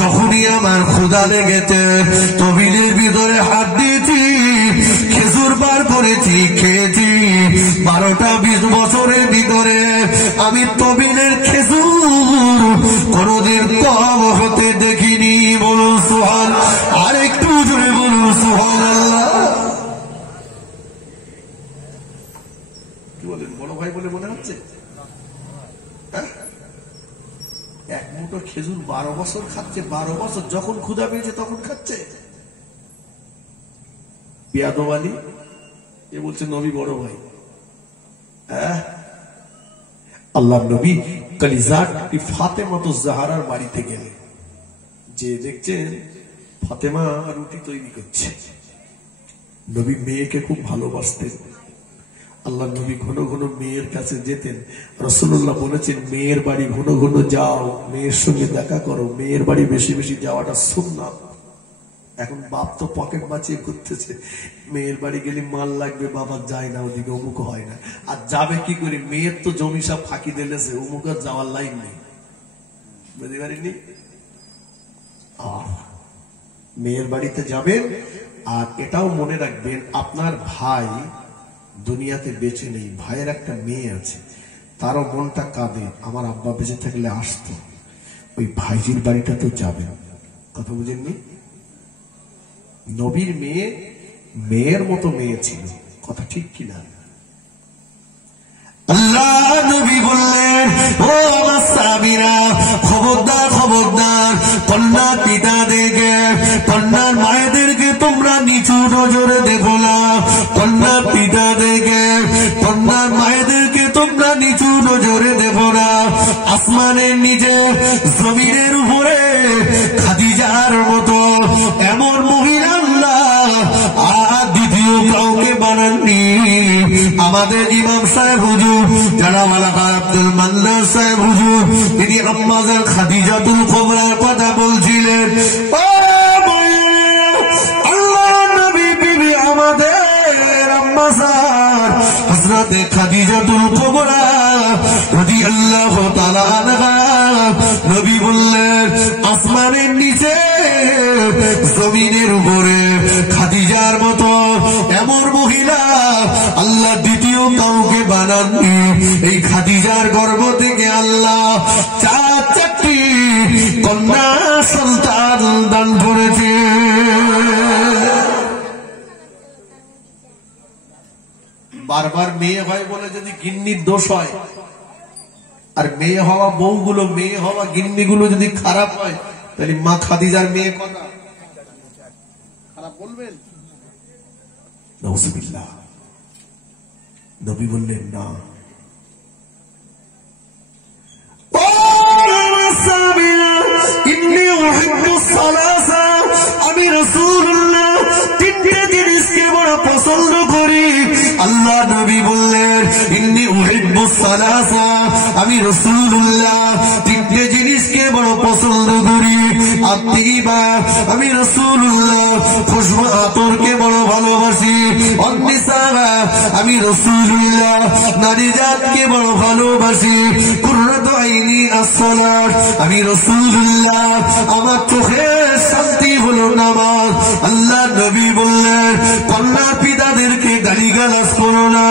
যখনই আমার ক্ষুধা লেগেছে তবিলের ভিতরে হাত দিয়েছি, খেজুর বার করেছি, খেয়েছি। 12টা 20 বছরের ভিতরে আমি তবিলের খেজুর কোনদিন কম হতে দেখিনি। বলুন সুবহান, আর একটু জোরে বলুন সুবহানাল্লাহ। কি বলেন, বড় ভাই বলে মনে হচ্ছে? বছর খাচ্ছে, 12 বছর যখন ক্ষুধা পেয়েছে তখন খাচ্ছে। বিয়াদব আলী এ বলছে নবী বড় ভাই। আল্লাহ নবী কলিজাত ফাতেমা তো জাহরার বাড়িতে গেলে যে দেখছেন ফাতেমা রুটি তৈরি করছে। নবী মেয়েকে খুব ভালোবাসতেন। আল্লাহ নবী ঘন ঘন মেয়ের কাছে যেতেন। রাসূলুল্লাহ বলেছেন মেয়ের বাড়ি ঘন ঘন যাও, মেয়ের সঙ্গে দেখা করো, মেয়ের বাড়ি বেশি বেশি যাওয়াটা সুন্নাত। এখন বাপ তো পকেট বাঁচিয়ে করতেছে, মেয়ের বাড়ি গেলে মাল লাগবে, বাবা যায় না ওদিকে, অমুক হয় না। আর যাবে কি করে, মেয়ের তো জমি সব ফাঁকি দিলেছে, অমুক আর যাওয়ার লাইন নেই, বুঝতে পারিনি। মেয়ের বাড়িতে যাবেন। আর এটাও মনে রাখবেন আপনার ভাই দুনিয়াতে বেঁচে নেই, ভাইয়ের একটা মেয়ে আছে, তারও মনটা কাঁদে, আমার আব্বা বেঁচে থাকলে আসতো, ওই ভাইজির বাড়িটা তো যাবেন। কথা বুঝেননি? নবীর মেয়ে মেয়ের মতো মেয়ে ছিল, কথা ঠিক কিনা? আল্লাহ নবী বললেন ও আমার সাহাবীরা, খবরদার খবরদার, কন্যা পিতাদেরকে, কন্যার মায়েদেরকে তোমরা নিচু নজরে দেখো না। কন্যা পিতাদেরকে, কন্যার মায়েদেরকে তোমরা নিচু নজরে দেখো না। আসমানের নিচে জমিনের উপরে খাদিজার মতো এমন মহিলা আর দ্বিতীয় কাউকে বানাননি। আমাদের ইমাম সাহেব হুজুর জনাব আব্দুল মান্নান সাহেব হুজুর, তিনি আম্মাজান খাদিজাতুল কুবরার কথা বলছিলেন। আল্লাহ নবী বিবি আমাদের আম্মাজান হযরতে খাদিজাতুল কুবরা রাদিয়াল্লাহু তাআলা আনহা, নবী বললেন আসমানের নিচে জমিনের উপরে খাদিজার মতো এমন মহিলা আল্লাহ দ্বিতীয় কাউকে বানাননি। এই খাদিজার গর্ভ থেকে আল্লাহ 4টি কন্যা সন্তান দান করেছে। বারবার মেয়ে হয় বলে যদি গিন্নির দোষ হয়, আর মেয়ে হওয়া বউগুলো, মেয়ে হওয়া গিন্নিগুলো যদি খারাপ হয়, তাহলে মা খাদিজার মেয়ে কথা খারাপ বলবেন? নাউযুবিল্লাহ। নবী বললেন না। আমি রাসূলুল্লাহ 3টে জিনিসকে বড় পছন্দ করি। আল্লাহ নবী বললেন ইন্নী উহিব্বুস সালাসা, আমি রাসূলুল্লাহ 3টে জিনিসকে বড় পছন্দ করি। আত্তিবা, আমি রাসূলুল্লাহ খুশবু আতরকে বড় ভালোবাসি। অন্নিসা, আমি রাসূলুল্লাহ নারী জাতকে বড় ভালোবাসি। কুররাতু আইনি as-সালাত, আমি রাসূলুল্লাহ আমার চোখের শান্তি হলো নামাজ। আল্লাহ নবী বললেন কন্যা পিতাদেরকে গালিগালাজ করো না।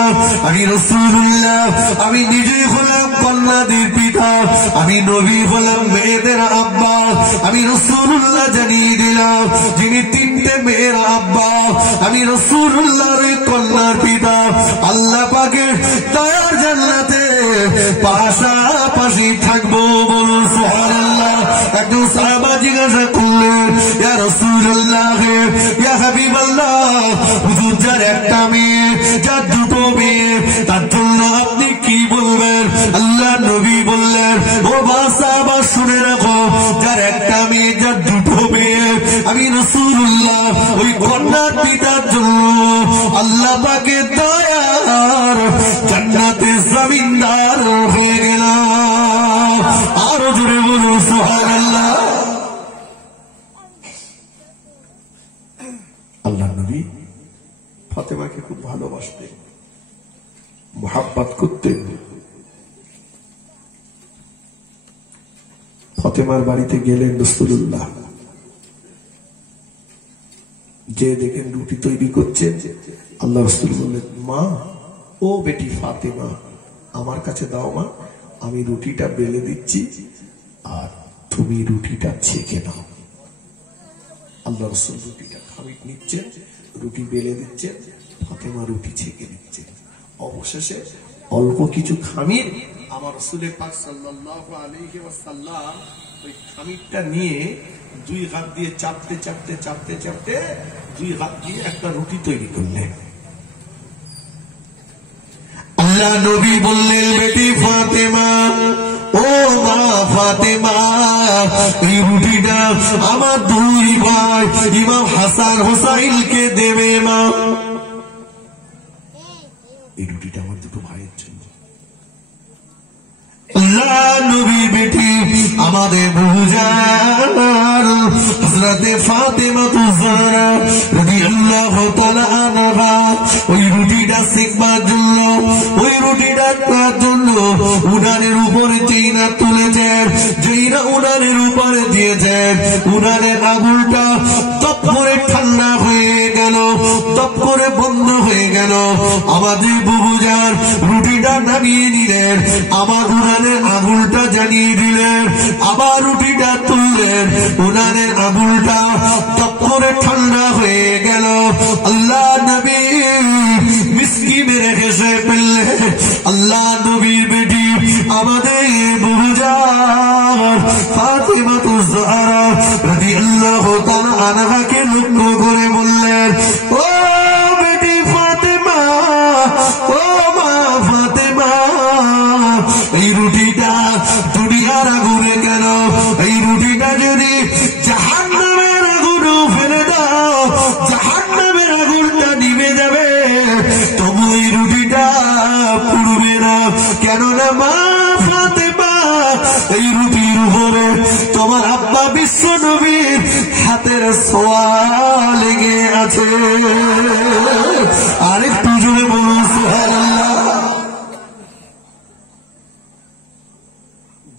আমি রাসূলুল্লাহ, আমি নিজে হলাম কন্যাদের পিতা, আমি নবী হলাম মেয়েদের আব্বা। আমি রাসূলুল্লাহ জানিয়ে দিলাম যিনি 3টে মেয়ের আব্বা, আমি রাসূলুল্লাহর কন্যার পিতা। আল্লাহ পাকের দয়ার জান্নাতে পাশাপাশি থাকবো, বলুন সুবহানাল্লাহ। একজন সাহাবা জিজ্ঞাসা করলেন ইয়া রাসূলুল্লাহ, ইয়া হাবিবাল্লাহ, হুজুর যার একটা মেয়ে, যার 2টো মেয়ে, তার জন্য আপনি কি বলবেন? আল্লাহ নবী বললেন ও সাহাবা শুনে রাখো, যার একটা মেয়ে, যার 2টো মেয়ে, আমি রাসূলুল্লাহ ওই কন্যার পিতার জন্য আল্লাহ পাকের দয়ার জান্নাতে জমিনদার হয়ে গেলাম। আরো জোরে বলুন সুবহানাল্লাহ। আল্লাহ নবী ফাতেমাকে খুব ভালোবাসতেন, মুহাব্বত করতেন। ফাতেমার বাড়িতে গেলেন রাসূলুল্লাহ, যে দেখেন রুটি তৈরি করছেন। আল্লাহ রাসূল বললেন মা, ও বেটি ফাতেমা, আমার কাছে দাও মা, আমি রুটিটা বেলে দিচ্ছি আর তুমি রুটিটা ছেঁকে নাও। আল্লাহ রাসূল রুটিটা খামির নিচ্ছেন, রুটি বেলে দিচ্ছেন, ফাতেমা রুটি ছেঁকে দিচ্ছেন। অবশেষে অল্প কিছু খামির আমার রাসূল পাক সাল্লাল্লাহু আলাইহি ওয়াসাল্লাম ওই খামিরটা নিয়ে দুই হাত দিয়ে চাপতে চাপতে চাপতে চাপতে দুই হাত দিয়ে একটা রুটি তৈরি করলেন। আল্লাহ নবী বললেন, বেটি ফাতেমা, ও মা ফাতেমা, এই রুটিটা আমার দুই ভাই ইমাম হাসান হুসাইনকে দেবে মা। এই রুটিটা আমার দুটো ভাইয়ের জন্য। আল্লাহ নবী বেটি আমাদের বুঝার হযরতে ফাতেমা তুজরা রাদিয়াল্লাহু তাআলা আনহা ওই রুটিটা শিখবার জন্য, ওই রুটিটা খাওয়ার জন্য উনানের উপরে চেইনা তুলেছেন। যেইনা উনানের উপরে দিয়েছেন, উনানের আগুনটা তপ করে ঠান্ডা হয়ে গেল, তপ করে বন্ধ হয়ে গেল। আমাদের বুবুজান রুটিটা নামিয়ে নিলেন, আবার উনানের আগুনটা জ্বালিয়ে দিলেন, আবার রুটিটা তুললেন, উনানের আগুনটা তপ করে ঠান্ডা হয়ে গেল। আল্লাহ নবী মিষ্টি মেরে হেসে ফেললেন। আল্লাহ নবীর বেটি আমাদের বুবুজান ফাতেমা তুজরা রাদিয়াল্লাহু তাআলা আনহাকে লক্ষ্য করে বললেন, ও বেটি ফাতেমা, ও মা ফাতেমা, এই রুটিটা দুনিয়ার আগুনে কেন? এই রুটিটা যদি জাহান্নামের আগুনে ফেলে দাও, জাহান্নামের আগুনটা নিভে যাবে, তবু এই রুটিটা পুড়বে না। কেননা মা ফাতেমা, এই রুটির উপরে তোমার আব্বা বিশ্ব নবীর হাতের ছোঁয়া লেগে আছে। আরেকটু জোরে বলুন সুবহানাল্লাহ।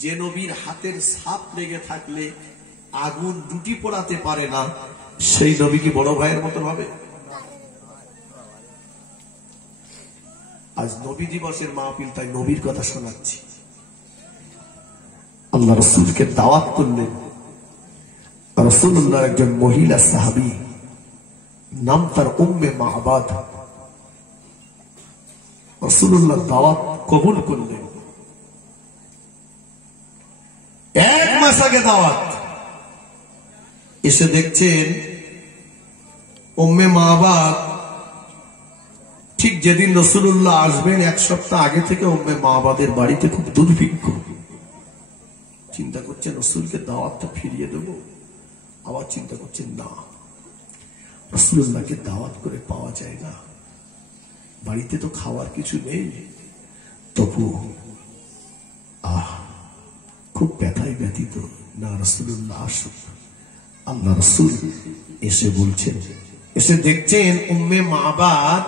যে নবীর হাতের ছাপ লেগে থাকলে আগুন রুটি পোড়াতে পারে না, সেই নবী কি বড় ভাইয়ের মতো হবে? আজ নবী দিবসের মাহফিল, তাই নবীর কথা শোনাচ্ছি। আল্লাহ রাসূলকে দাওয়াত করলেন। রাসূলুল্লাহ একজন মহিলা সাহাবী, নাম তার উম্মে মাহবাদ। রাসূলুল্লাহ দাওয়াত কবুল করলেন। এক মাস আগে দাওয়াত, এসে দেখছেন উম্মে মাহবাদ ঠিক যেদিন রাসূলুল্লাহ আসবেন এক সপ্তাহ আগে থেকে উম্মে মাহবাদের বাড়িতে খুব দুর্ভিক্ষ। চিন্তা করছেন রাসূলকে দাওয়াতটা ফিরিয়ে দেব, আবার চিন্তা করছেন না, রাসূলুল্লাহকে দাওয়াত করে পাওয়া যায় না, বাড়িতে তো খাওয়ার কিছু নেই। তবু খুব ব্যথায় ব্যথিত, না রাসূলুল্লাহ আসুক। আল্লাহ রাসূল এসে বলছেন, এসে দেখছেন উম্মে মাহবাদ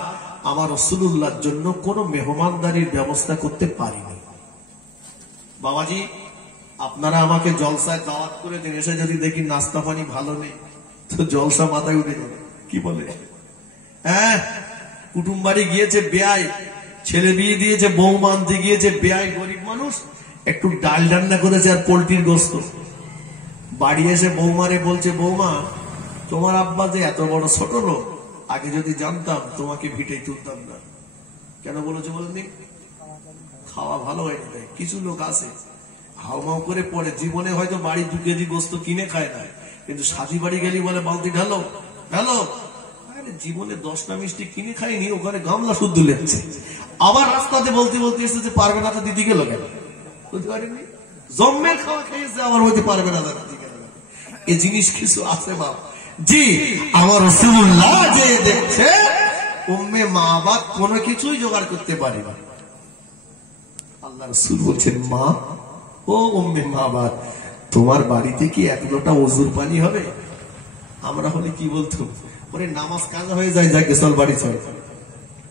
আমার রাসূলুল্লাহর জন্য কোনো মেহমানদারির ব্যবস্থা করতে পারিনি। বাবাজি, আপনারা আমাকে জলসায় দাওয়াত করে দেন, এসে যদি দেখি নাস্তা পানি ভালো নেই, তো জলসা মাথায় উঠে যাবে। কি বলে? হ্যাঁ, কুটুম বাড়ি গিয়েছে বেয়াই, ছেলে বিয়ে দিয়েছে, বউ মানতে গিয়েছে বেয়াই, গরিব মানুষ, একটু ডাল রান্না করেছে আর পোল্ট্রির গোস্ত। বাড়ি এসে বৌমারে বলছে, বৌমা তোমার আব্বা যে এত বড় ছোট লোক, আগে যদি জানতাম তোমাকে ভিটেই তুলতাম না। কেন বলেছে বলেননি? খাওয়া ভালো হয়নি তাই। কিছু লোক আছে হাওমাও করে পড়ে, জীবনে হয়তো বাড়ি 2 কেজি গোস্ত কিনে খায় না, কিন্তু শাদি বাড়ি গেলি বলে বালতি ঢালো ঢালো। জীবনে 10টা মিষ্টি কিনে খায়নি, ওখানে গামলা শুদ্ধ লেগছে। আবার রাস্তাতে বলতে বলতে এসেছে পারবে না, তো দিদি গেল কেন? বুঝতে পারেনি, জম্মের খাওয়া খেয়েছে, আবার বলতে পারবে না দিদি গেল। এই জিনিস কিছু আছে বাপ। জি, আমার রাসূলুল্লাহ যে দেখছে উম্মে মাহবাদ কোনো কিছুই জোগাড় করতে পারে না। আল্লাহ রাসূল বলছেন, মা, ও উম্মে মাহবাদ, তোমার বাড়িতে কি 1 লোটা ওযুর পানি হবে? আমরা হলে কি বলতো, ওরে নামাজ কাজা হয়ে যায়, যাকে চল বাড়ি চল,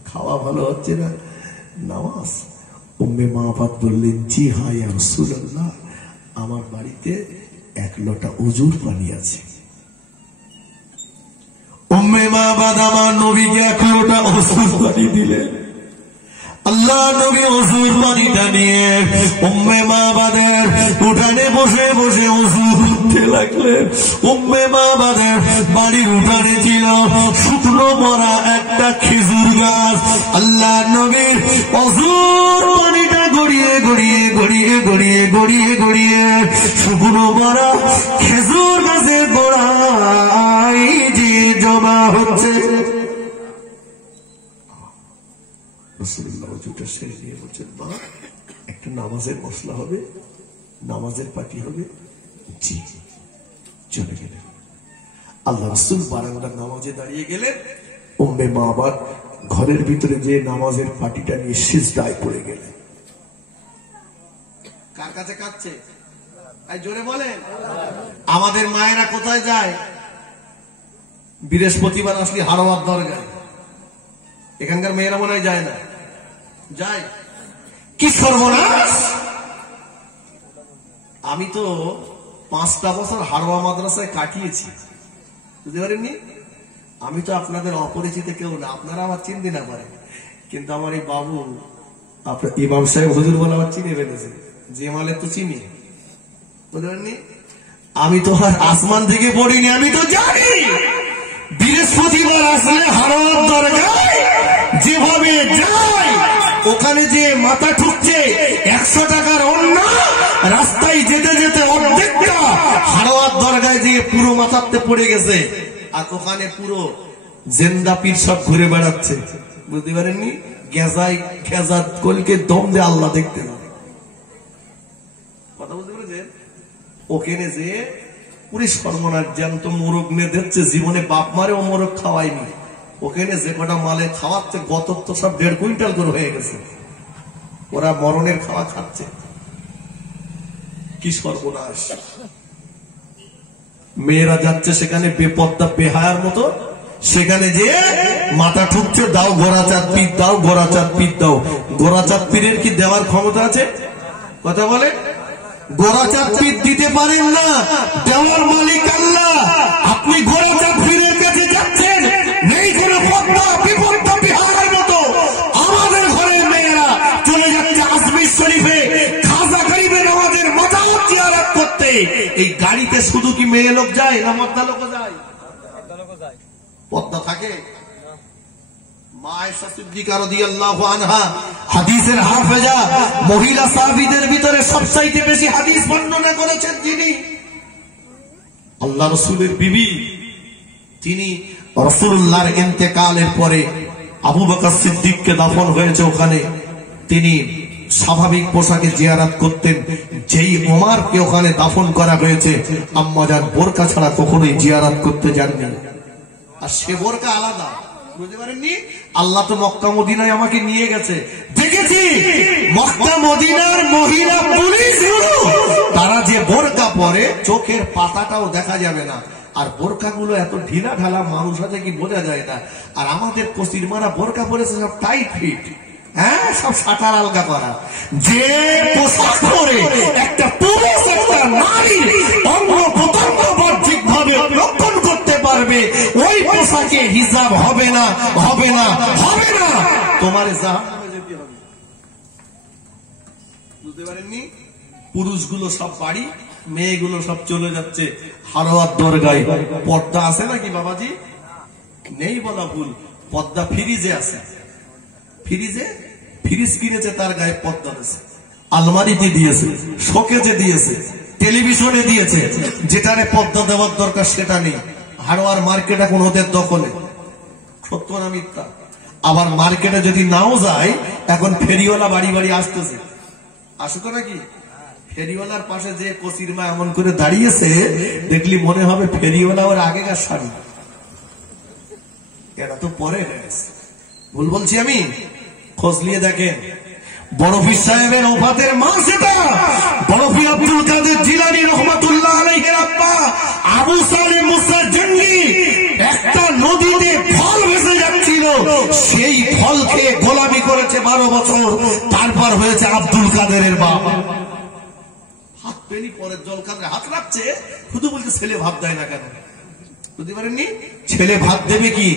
খাওয়া ভালো হচ্ছে না, নামাজ। উম্মে মাহবাদ বললেন, জি হ্যাঁ ইয়া রাসূলুল্লাহ, আমার বাড়িতে 1 লোটা ওযুর পানি আছে। উম্মে মাহবাদ আমার নবীকে 1 লোটা ওযুর পানি দিলেন। আল্লাহ নবী ওযুর পানিটা নিয়ে উম্মে মাবাদের উঠানে বসে বসে ওযু করতে লাগলেন। উম্মে মাবাদের বাড়ির উঠানে ছিল শুকনো মরা একটা খেজুর গাছ। আল্লাহ নবীর ওযুর পানিটা গড়িয়ে গড়িয়ে গড়িয়ে গড়িয়ে গড়িয়ে গড়িয়ে শুকনো মরা খেজুর গাছের গোড়ায় যে জমা হচ্ছে। একটা নামাজের মশলা হবে, নামাজের পার্টি হবে। জি, চলে গেলেন। আল্লাহ রাসূল বারান্দার নামাজে দাঁড়িয়ে গেলেন। উম্মে মাবাদ ঘরের ভিতরে যে নামাজের পার্টিটা নিয়ে সিজদায় পড়ে গেলেন। কার কাছে কাঁদছে? জোরে বলেন। আমাদের মায়েরা কোথায় যায়? বৃহস্পতিবার আসলে হারোয়ার দরগায়। এখানকার মেয়েরা মনে হয় যায় না, যায়। কি সর্বনাশ! আমি তো 5টা বছর হারোয়া মাদ্রাসায় কাটিয়েছি, বুঝতে পারেননি? আমি তো আপনাদের অপরিচিত কেউ না, আপনারা আমার চিনতে না পারেন, কিন্তু আমার এই বাবু আপনার ইমাম সাহেব হুজুর বলে আমার চিনে ফেলেছে। জেমালে তো চিনি, বুঝতে পারেননি? আমি তো আর আসমান থেকে পড়িনি, আমি তো জানি বৃহস্পতিবার আসলে হারোয়ার দরগায় যেভাবে যায়, ওখানে যে মাথা ঠুকছে 100 টাকার অন্য রাস্তায় যেতে যেতে অর্ধেকটা হারোয়ার দরগায় যে পুরো মাথাতে পড়ে গেছে, আর ওখানে পুরো জেন্দা পীর সব ঘুরে বেড়াচ্ছে, বুঝতে পারেননি? গেজাই খেজাত কলকে দম দিয়ে আল্লাহ দেখতে পাবে। কথা বুঝতে পেরেছেন? ওখানে যে পুরি সর্বনাশ জ্যান্ত মোরগ নিয়ে দেখছে, জীবনে বাপ মারেও মোরগ খাওয়ায়নি। ওখানে যে কটা মালে খাওয়াচ্ছে গত তো সব 1.5 কুইন্টাল করে হয়ে গেছে, ওরা মরণের খাওয়া খাচ্ছে। কি সর্বনাশ! মেয়েরা যাচ্ছে সেখানে বেপর্দা বেহায়ার মতো, সেখানে যে মাথা ঠুকছে, দাও গোড়াচাঁদ পীর, দাও গোড়াচাঁদ পীর দাও। গোড়াচাঁদ পীরের কি দেওয়ার ক্ষমতা আছে? কথা বলে। গোড়াচাঁদ পীর দিতে পারেন না, দেওয়ার মালিক আল্লাহ। আপনি গোড়াচাঁদ পীরের কাছে যাচ্ছেন, নেই কোনো পর্দা, বিপর্দা বিহারের মতো। আমাদের ঘরের মেয়েরা চলে যাচ্ছে আজমির শরীফে খাজা গরিবের আমাদের মাজার জিয়ারত করতে। এই গাড়িতে শুধু কি মেয়ে লোক যায় না মর্দা লোক যায়? পর্দা থাকে। মা আয়েশা সিদ্দিকা রাদিয়াল্লাহু আনহা হাদিসের হাফেজা, মহিলা সাহাবীদের ভিতরে সবচাইতে বেশি হাদিস বর্ণনা করেছেন যিনি, আল্লাহ রাসূলের বিবি। তিনি রাসূলুল্লাহর ইন্তেকালের পরে আবু বকর সিদ্দিককে দাফন হয়েছে ওখানে, তিনি স্বাভাবিক পোশাকে জিয়ারত করতেন। যেই ওমরকে ওখানে দাফন করা হয়েছে, আম্মা জান বোরকা ছাড়া কখনোই জিয়ারত করতে যাননি। আর সে বোরকা আলাদা, বুঝতে পারেননি? আল্লাহ তো মক্কা মদিনায় আমাকে নিয়ে গেছে, দেখেছি মক্কা মদিনার মহিলা পুলিশগুলো তারা যে বোরকা পরে চোখের পাতাটাও দেখা যাবে না। আর বোরকা গুলো এত ঢিলা ঢালা মানুষ আছে কি বোঝা যায় না। আর আমাদের কসির মারা বোরকা পরেছে সব টাইট ফিট, হ্যাঁ, সব সাঁতার আলগা করা। যে পোশাক পরে একটা পুরুষ একটা নারী অঙ্গ প্রত্যঙ্গ বাহ্যিক ভাবে রক্ষণ করতে পারবে, ওই পোশাকে হিজাব হবে না, হবে না, হবে না। তোমার জাহান্নামে যেতে হবে, বুঝতে পারেননি? পুরুষগুলো সব বাড়ি, মেয়েগুলো সব চলে যাচ্ছে হারোয়ার দরগায়। পর্দা আছে নাকি বাবাজি? নেই বলা ভুল, পর্দা ফ্রিজে আছে। ফ্রিজে ফ্রিজ কিনেছে, তার গায়ে পর্দা আছে, আলমারিতে দিয়েছে, শোকেজে দিয়েছে, টেলিভিশনে দিয়েছে। যেটারে পর্দা দেওয়ার দরকার সেটা নেই। হারোয়ার মার্কেট এখন ওদের দখলে, সত্য না মিথ্যা? আবার মার্কেটে যদি নাও যায়, এখন ফেরিওয়ালা বাড়ি বাড়ি আসতেছে, আসতো নাকি? ফেরিওয়ালার পাশে যে কসির মা এমন করে দাঁড়িয়েছে, দেখলি মনে হবে ফেরিওয়ালা ওর আগেকার স্বামী। এটা তো পরে গেছে, ভুল বলছি আমি? খোঁজ নিয়ে দেখেন, বড় পীর সাহেবের ওফাতের মাস এটা। বড় পীর আব্দুল কাদের জিলানী রহমাতুল্লাহ আলাইহির আব্বা আবু সালেহ মুসা জঙ্গি একটা নদীতে ফল ভেসে যাচ্ছিল, সেই ফল খেয়ে গোলামি করেছে 12 বছর, তারপর হয়েছে আব্দুল কাদেরের বাপ। হাত পেলি পরের জল কাঁদে হাত রাখছে, শুধু বলছে ছেলে ভাত দেয় না কেন? বুঝতে পারেননি? ছেলে ভাত দেবে কি?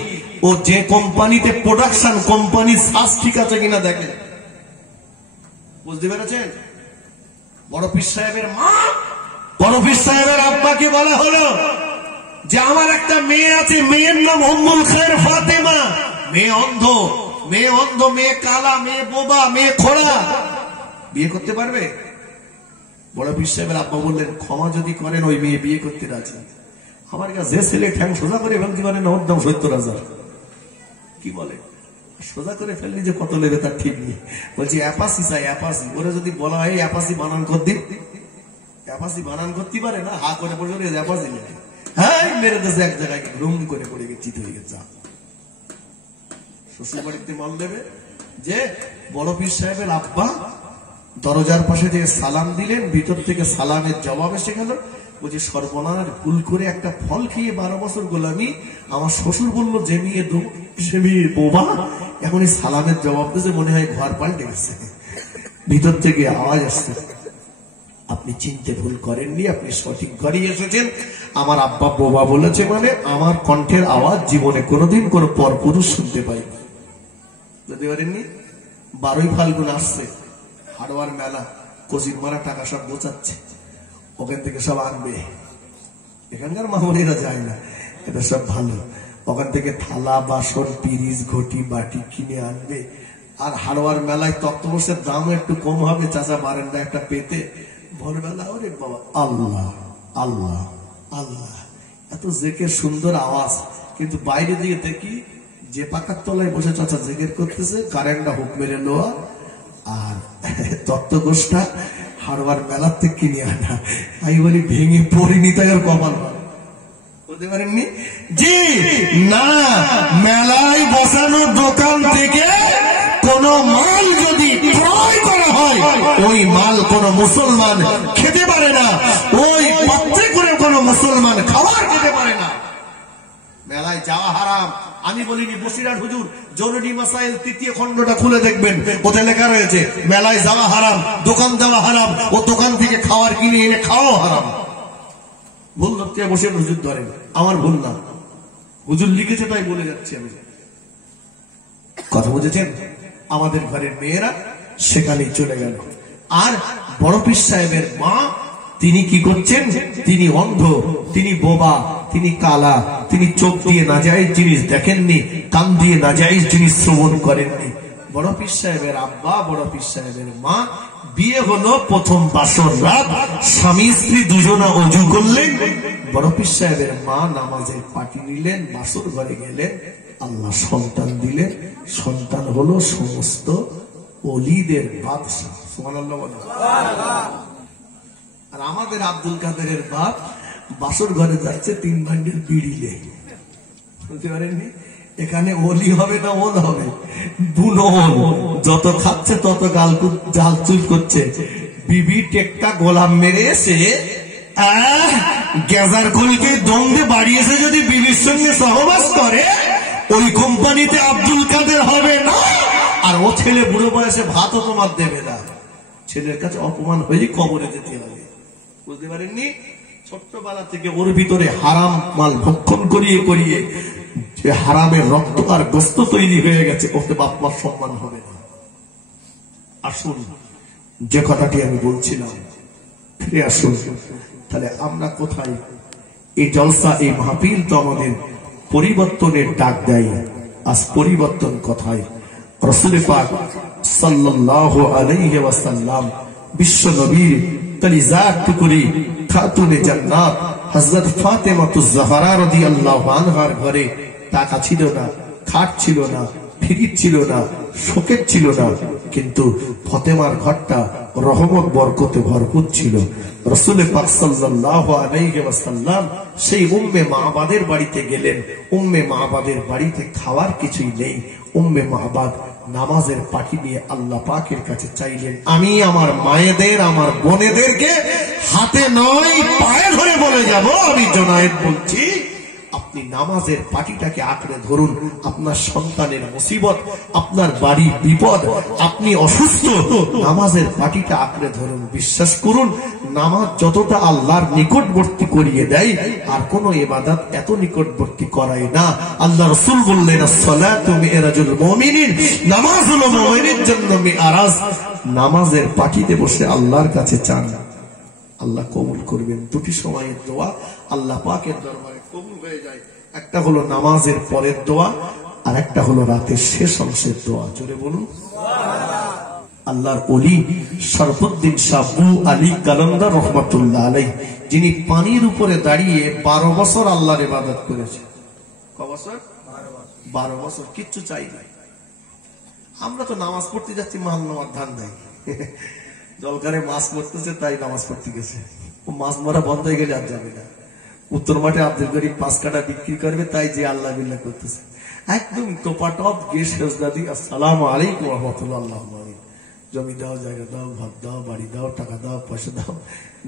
ও যে কোম্পানিতে প্রোডাকশন, কোম্পানির শ্বাস ঠিক আছে কিনা দেখে। বুঝতে পেরেছেন? বড় পীর সাহেবের মা, বড় পীর সাহেবের আব্বাকে বলা হলো যে আমার একটা মেয়ে আছে, মেয়ের নাম উম্মুল খায়ের ফাতেমা। মেয়ে অন্ধ, মেয়ে অন্ধ, মেয়ে কালা, মেয়ে বোবা, মেয়ে খোড়া, বিয়ে করতে পারবে? বড় পীর সাহেবের আব্বা বললেন, ক্ষমা যদি করেন ওই মেয়ে বিয়ে করতে রাজি। আমার কাছে যে ছেলে ঠ্যাং সোজা করে ফেলতে পারে না ওর দাম 70,000। কি বলে? সোজা করে ফেললি যে কত নেবে তার ঠিক নেই। বলছি অ্যাপাসি চাই, অ্যাপাসি। ওরা যদি বলা হয় অ্যাপাসি বানান করতে, অ্যাপাসি বানান করতে পারে না, হা করে পড়ে অ্যাপাসি নেবে। হ্যাঁ, মেরে দেশে এক জায়গায় রুম করে পড়ে গেছে, চিত হয়ে গেছে। শ্বশুর বাড়িতে মাল দেবে যে বড় পীর সাহেবের আব্বা দরজার পাশে থেকে সালাম দিলেন, ভিতর থেকে সালামের জবাব এসে গেল। বলছে সর্বনাশ, ভুল করে একটা ফল খেয়ে 12 বছর গোলামি। আমার শ্বশুর বলল যে মেয়ে সে মেয়ে বোবা, এখন এই সালামের জবাব দিয়েছে, মনে হয় ঘর পাল্টে গেছে। ভিতর থেকে আওয়াজ আসছে, আপনি চিনতে ভুল করেননি, আপনি সঠিক ঘরেই এসেছেন। আমার আব্বা বোবা বলেছে মানে আমার কণ্ঠের আওয়াজ জীবনে কোনোদিন কোন পর পুরুষ শুনতে পাইনি। বুঝতে পারেননি? 12ই ফাল্গুন আসছে, হাড়োয়ার মেলা, কচির মারা টাকা সব বোঝাচ্ছে, ওখান থেকে সব আনবে। এখানকার মামুনিরা যায় না, এটা সব ভালো। ওখান থেকে থালা বাসন পিরিচ ঘটি বাটি কিনে আনবে। আর হাড়োয়ার মেলায় তক্তপোষের দাম একটু কম হবে, চাচা বারেন্ডা একটা পেতে। ভোরবেলা ওরে বাবা, আল্লাহ আল্লাহ আল্লাহ, এত জেকের সুন্দর আওয়াজ। কিন্তু বাইরে দিয়ে দেখি যে পাকার তলায় বসে চাচা জেকের করতেছে, কারেন্টটা হুক মেরে লোয়া, আর তত্ত্বগোষ্ঠটা হাড়োয়ার মেলার থেকে কিনে আনা। আমি বলি ভেঙে পড়িনি তাই আর কপাল। বলতে পারেননি জি না, মেলায় বসানো দোকান থেকে কোন মাল যদি ক্রয় করা হয়, ওই মাল কোন মুসলমান খেতে পারে না, ওই পাত্রে করে কোন মুসলমান খাবার খেতে পারে না। মেলায় যাওয়া হারাম। আমি বলিনি, বসিরহাট হুজুর জরুরি মাসাইল 3য় খণ্ডটা খুলে দেখবেন, ওতে লেখা রয়েছে মেলায় যাওয়া হারাম, দোকান দেওয়া হারাম, ও দোকান থেকে খাবার কিনে এনে খাওয়াও হারাম। ভুল ধরতে বসে হুজুর ধরেন, আমার ভুল না, হুজুর লিখেছে তাই বলে যাচ্ছি আমি। কথা বুঝেছেন? আমাদের ঘরের মেয়েরা সেখানেই চলে গেল। আর বড় পীর সাহেবের মা, তিনি কি করছেন? তিনি অন্ধ, তিনি বোবা, তিনি কালা, তিনি চোখ দিয়ে নাজায়েজ জিনিস দেখেননি, কান দিয়ে নাজায়েজ জিনিস শ্রবণ করেননি। বড় পীর সাহেবের আব্বা, বড় পীর সাহেবের মা, বিয়ে হলো প্রথম বাসর রাত, স্বামী স্ত্রী দুজনা অজু করলেন, বড় পীর সাহেবের মা নামাজের পাটি নিলেন, বাসর ঘরে গেলেন, আল্লাহ সন্তান দিলেন। সন্তান হলো সমস্ত ওলিদের বাদশা। সুবহানাল্লাহ বলেন। আর আমাদের আব্দুল কাদেরের বাপ বাসর ঘরে যাচ্ছে 3 ভান্ডের বিড়ি নেই। বুঝতে পারেননি? এখানে ওলি হবে না ওল হবে, বুনো ওল। যত খাচ্ছে তত জাল চুল করছে। বিবি টেক্কা গোলাম মেরে এসে গ্যাজার কলকে দম দিয়ে বাড়িয়েছে, যদি বিবির সঙ্গে সহবাস করে ওই কোম্পানিতে আব্দুল কাদের হবে না। আর ও ছেলে বুড়ো বয়সে ভাতও তোমার দেবে না। ছেলের কাছে অপমান হয়ে কবরে যেতে হবে। বুঝতে পারেননি? ছোট্টবেলা থেকে ওর ভিতরে হারাম মাল ভক্ষণ করিয়ে করিয়ে যে হারামের রক্ত আর গোস্ত তৈরি হয়ে গেছে, ওতে বাপ মার সম্মান হবে না। আসুন, যে কথাটি আমি বলছিলাম, ফিরে আসুন। তাহলে আমরা কোথায়? এই জলসা, এই মাহফিল তো আমাদের পরিবর্তনের ডাক দেয়। আজ পরিবর্তন কোথায়? রাসূল পাক সাল্লাল্লাহু আলাইহি ওয়াসাল্লাম, বিশ্ব নবীর কলিজার টুকরি, খাতুনে জান্নাত হযরত ফাতেমাতুজ জাহরা রাদিয়াল্লাহু আনহার ঘরে টাকা ছিল না, খাট ছিল না, ফ্রিজ ছিল না, শোকেস ছিল না, কিন্তু ফাতেমার ঘরটা রহমত বরকতে ভরপুর ছিল। রাসূল পাক সাল্লাল্লাহু আলাইহি ওয়াসাল্লাম সেই উম্মে মাবাদের বাড়িতে গেলেন। উম্মে মাবাদের বাড়িতে খাওয়ার কিছুই নেই। উম্মে মাবাদ নামাজের পাটি নিয়ে আল্লাহ পাকের কাছে চাইলেন, আমি আমার মায়েদের, আমার বোনেদেরকে হাতে নয় পায়ে ধরে বলে যাব, আমি জোনায়েদ বলছি, আপনি নামাজের পাটিটাকে আঁকড়ে ধরুন। আপনার সন্তানের মুসিবত, আপনার বাড়ির বিপদ, আপনি অসুস্থ, নামাজের পাটিটা আঁকড়ে ধরুন। বিশ্বাস করুন, নামাজ যতটা আল্লাহর নিকটবর্তী করিয়ে দেয়, আর কোন ইবাদত এত নিকটবর্তী করায় না। আল্লাহ রাসূল বললেন, আসসালাতু মিরাজুল মুমিনিন, নামাজ হলো মুমিনের জন্য মিরাজ। নামাজের পাটিতে বসে আল্লাহর কাছে চান, আল্লাহ কবুল করবেন। দুটি সময়ের দোয়া আল্লাহ পাকের দরবারে কবুল হয়ে যায়। একটা হলো নামাজের পরের দোয়া, আর একটা হলো রাতের শেষ অংশের দোয়া। জোরে বলুন আল্লাহর ওলি শরফুদ্দিন শাহ বু আলী কালান্দার রহমাতুল্লাহ আলাইহি, যিনি পানির উপরে দাঁড়িয়ে 12 বছর আল্লাহর ইবাদত করেছে। ক বছর? 12 বছর, কিচ্ছু চাই না। আমরা তো নামাজ পড়তে যাচ্ছি মাল নেওয়ার ধান দেয়, জলকারে মাছ মরতেছে তাই নামাজ পড়তে গেছে, ও মাছ মরা বন্ধ হয়ে গেলে আর যাবে না। উত্তর মাঠে আব্দুল গরিব 5 কাটা বিক্রি করবে, তাই যে আল্লাহ বিল্লাহ করতেছে। একদম টোপাটপ গিয়ে সেজদা দিয়ে আসসালামু আলাইকুম ওয়া রাহমাতুল্লাহ, আল্লাহুম্মা আমিন। জমি দাও, জায়গা দাও, ভাত দাও, বাড়ি দাও, টাকা দাও, পয়সা দাও,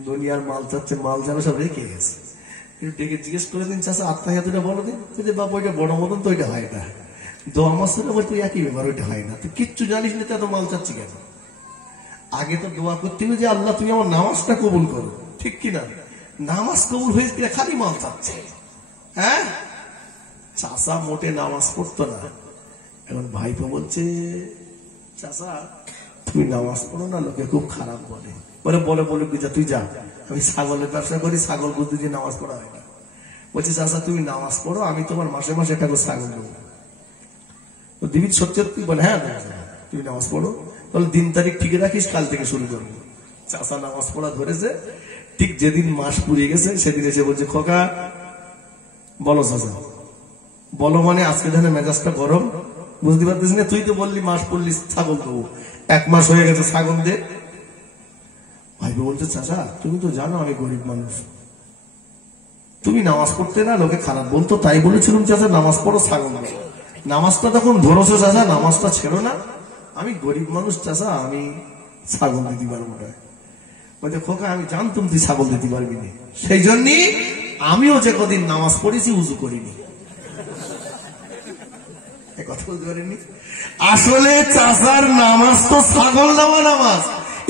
দুনিয়ার মাল চাচ্ছে, মাল যাবে সব রেখে গেছে। ডেকে জিজ্ঞেস করে দিন, চাষা আত্মাহিয়াতটা বলো দিন, বাবা ওইটা বড় মতন তো ওইটা হয় না, দোয়া মাসের বলতে একই ব্যাপার, ওইটা হয় না। তুই কিচ্ছু জানিস না, এত মাল চাচ্ছি কেন? আগে তো দোয়া করতে হবে যে আল্লাহ তুমি আমার নামাজটা কবুল করো, ঠিক কিনা? নামাজ কবুল হয়েছে কিনা খালি মাল চাচ্ছে। হ্যাঁ, চাষা মোটে নামাজ পড়তো না, এখন ভাইপো বলছে চাষা তুমি নামাজ পড়ো না, লোকে খুব খারাপ বলে। বলে বলে তুই যা, আমি ছাগলের ব্যবসা করি, ছাগল বুঝতে দিয়ে নামাজ পড়া হয় না। বলছে চাষা তুমি নামাজ পড়ো, আমি তোমার মাসে মাসে একটা করে ছাগল দেবো। দিবি সত্যি? বলে হ্যাঁ তুমি নামাজ পড়ো, তাহলে দিন তারিখ ঠিক রাখিস, কাল থেকে শুরু করবো। চাষা নামাজ পড়া ধরেছে, ঠিক যেদিন মাস পুড়িয়ে গেছে সেদিন এসে বলছে খোকা বলো চাষা, বলো মানে আজকে জানে মেজাজটা গরম, বুঝতে পারতেছি না, তুই তো বললি মাস পড়লি ছাগল দেবো, 1 মাস হয়ে গেছে ছাগল দে। ভাই বলছে চাচা তুমি তো জানো আমি গরিব মানুষ, তুমি নামাজ পড়তে না, লোকে খারাপ বলতো, তাই বলেছিলাম চাচা নামাজ পড়ো, ছাগল দেবো। নামাজটা তখন ধরছো চাচা, নামাজটা ছেড়ো না, আমি গরিব মানুষ চাচা, আমি ছাগল দিতে পারবো না। বলছে খোকা আমি জানতাম তুই ছাগল দিতে পারবি না, সেই জন্যই আমিও যে কদিন নামাজ পড়েছি উজু করিনি। কথা বলতে পারেননি? আসলে চাচার নামাজ তো ছাগল দেওয়া নামাজ,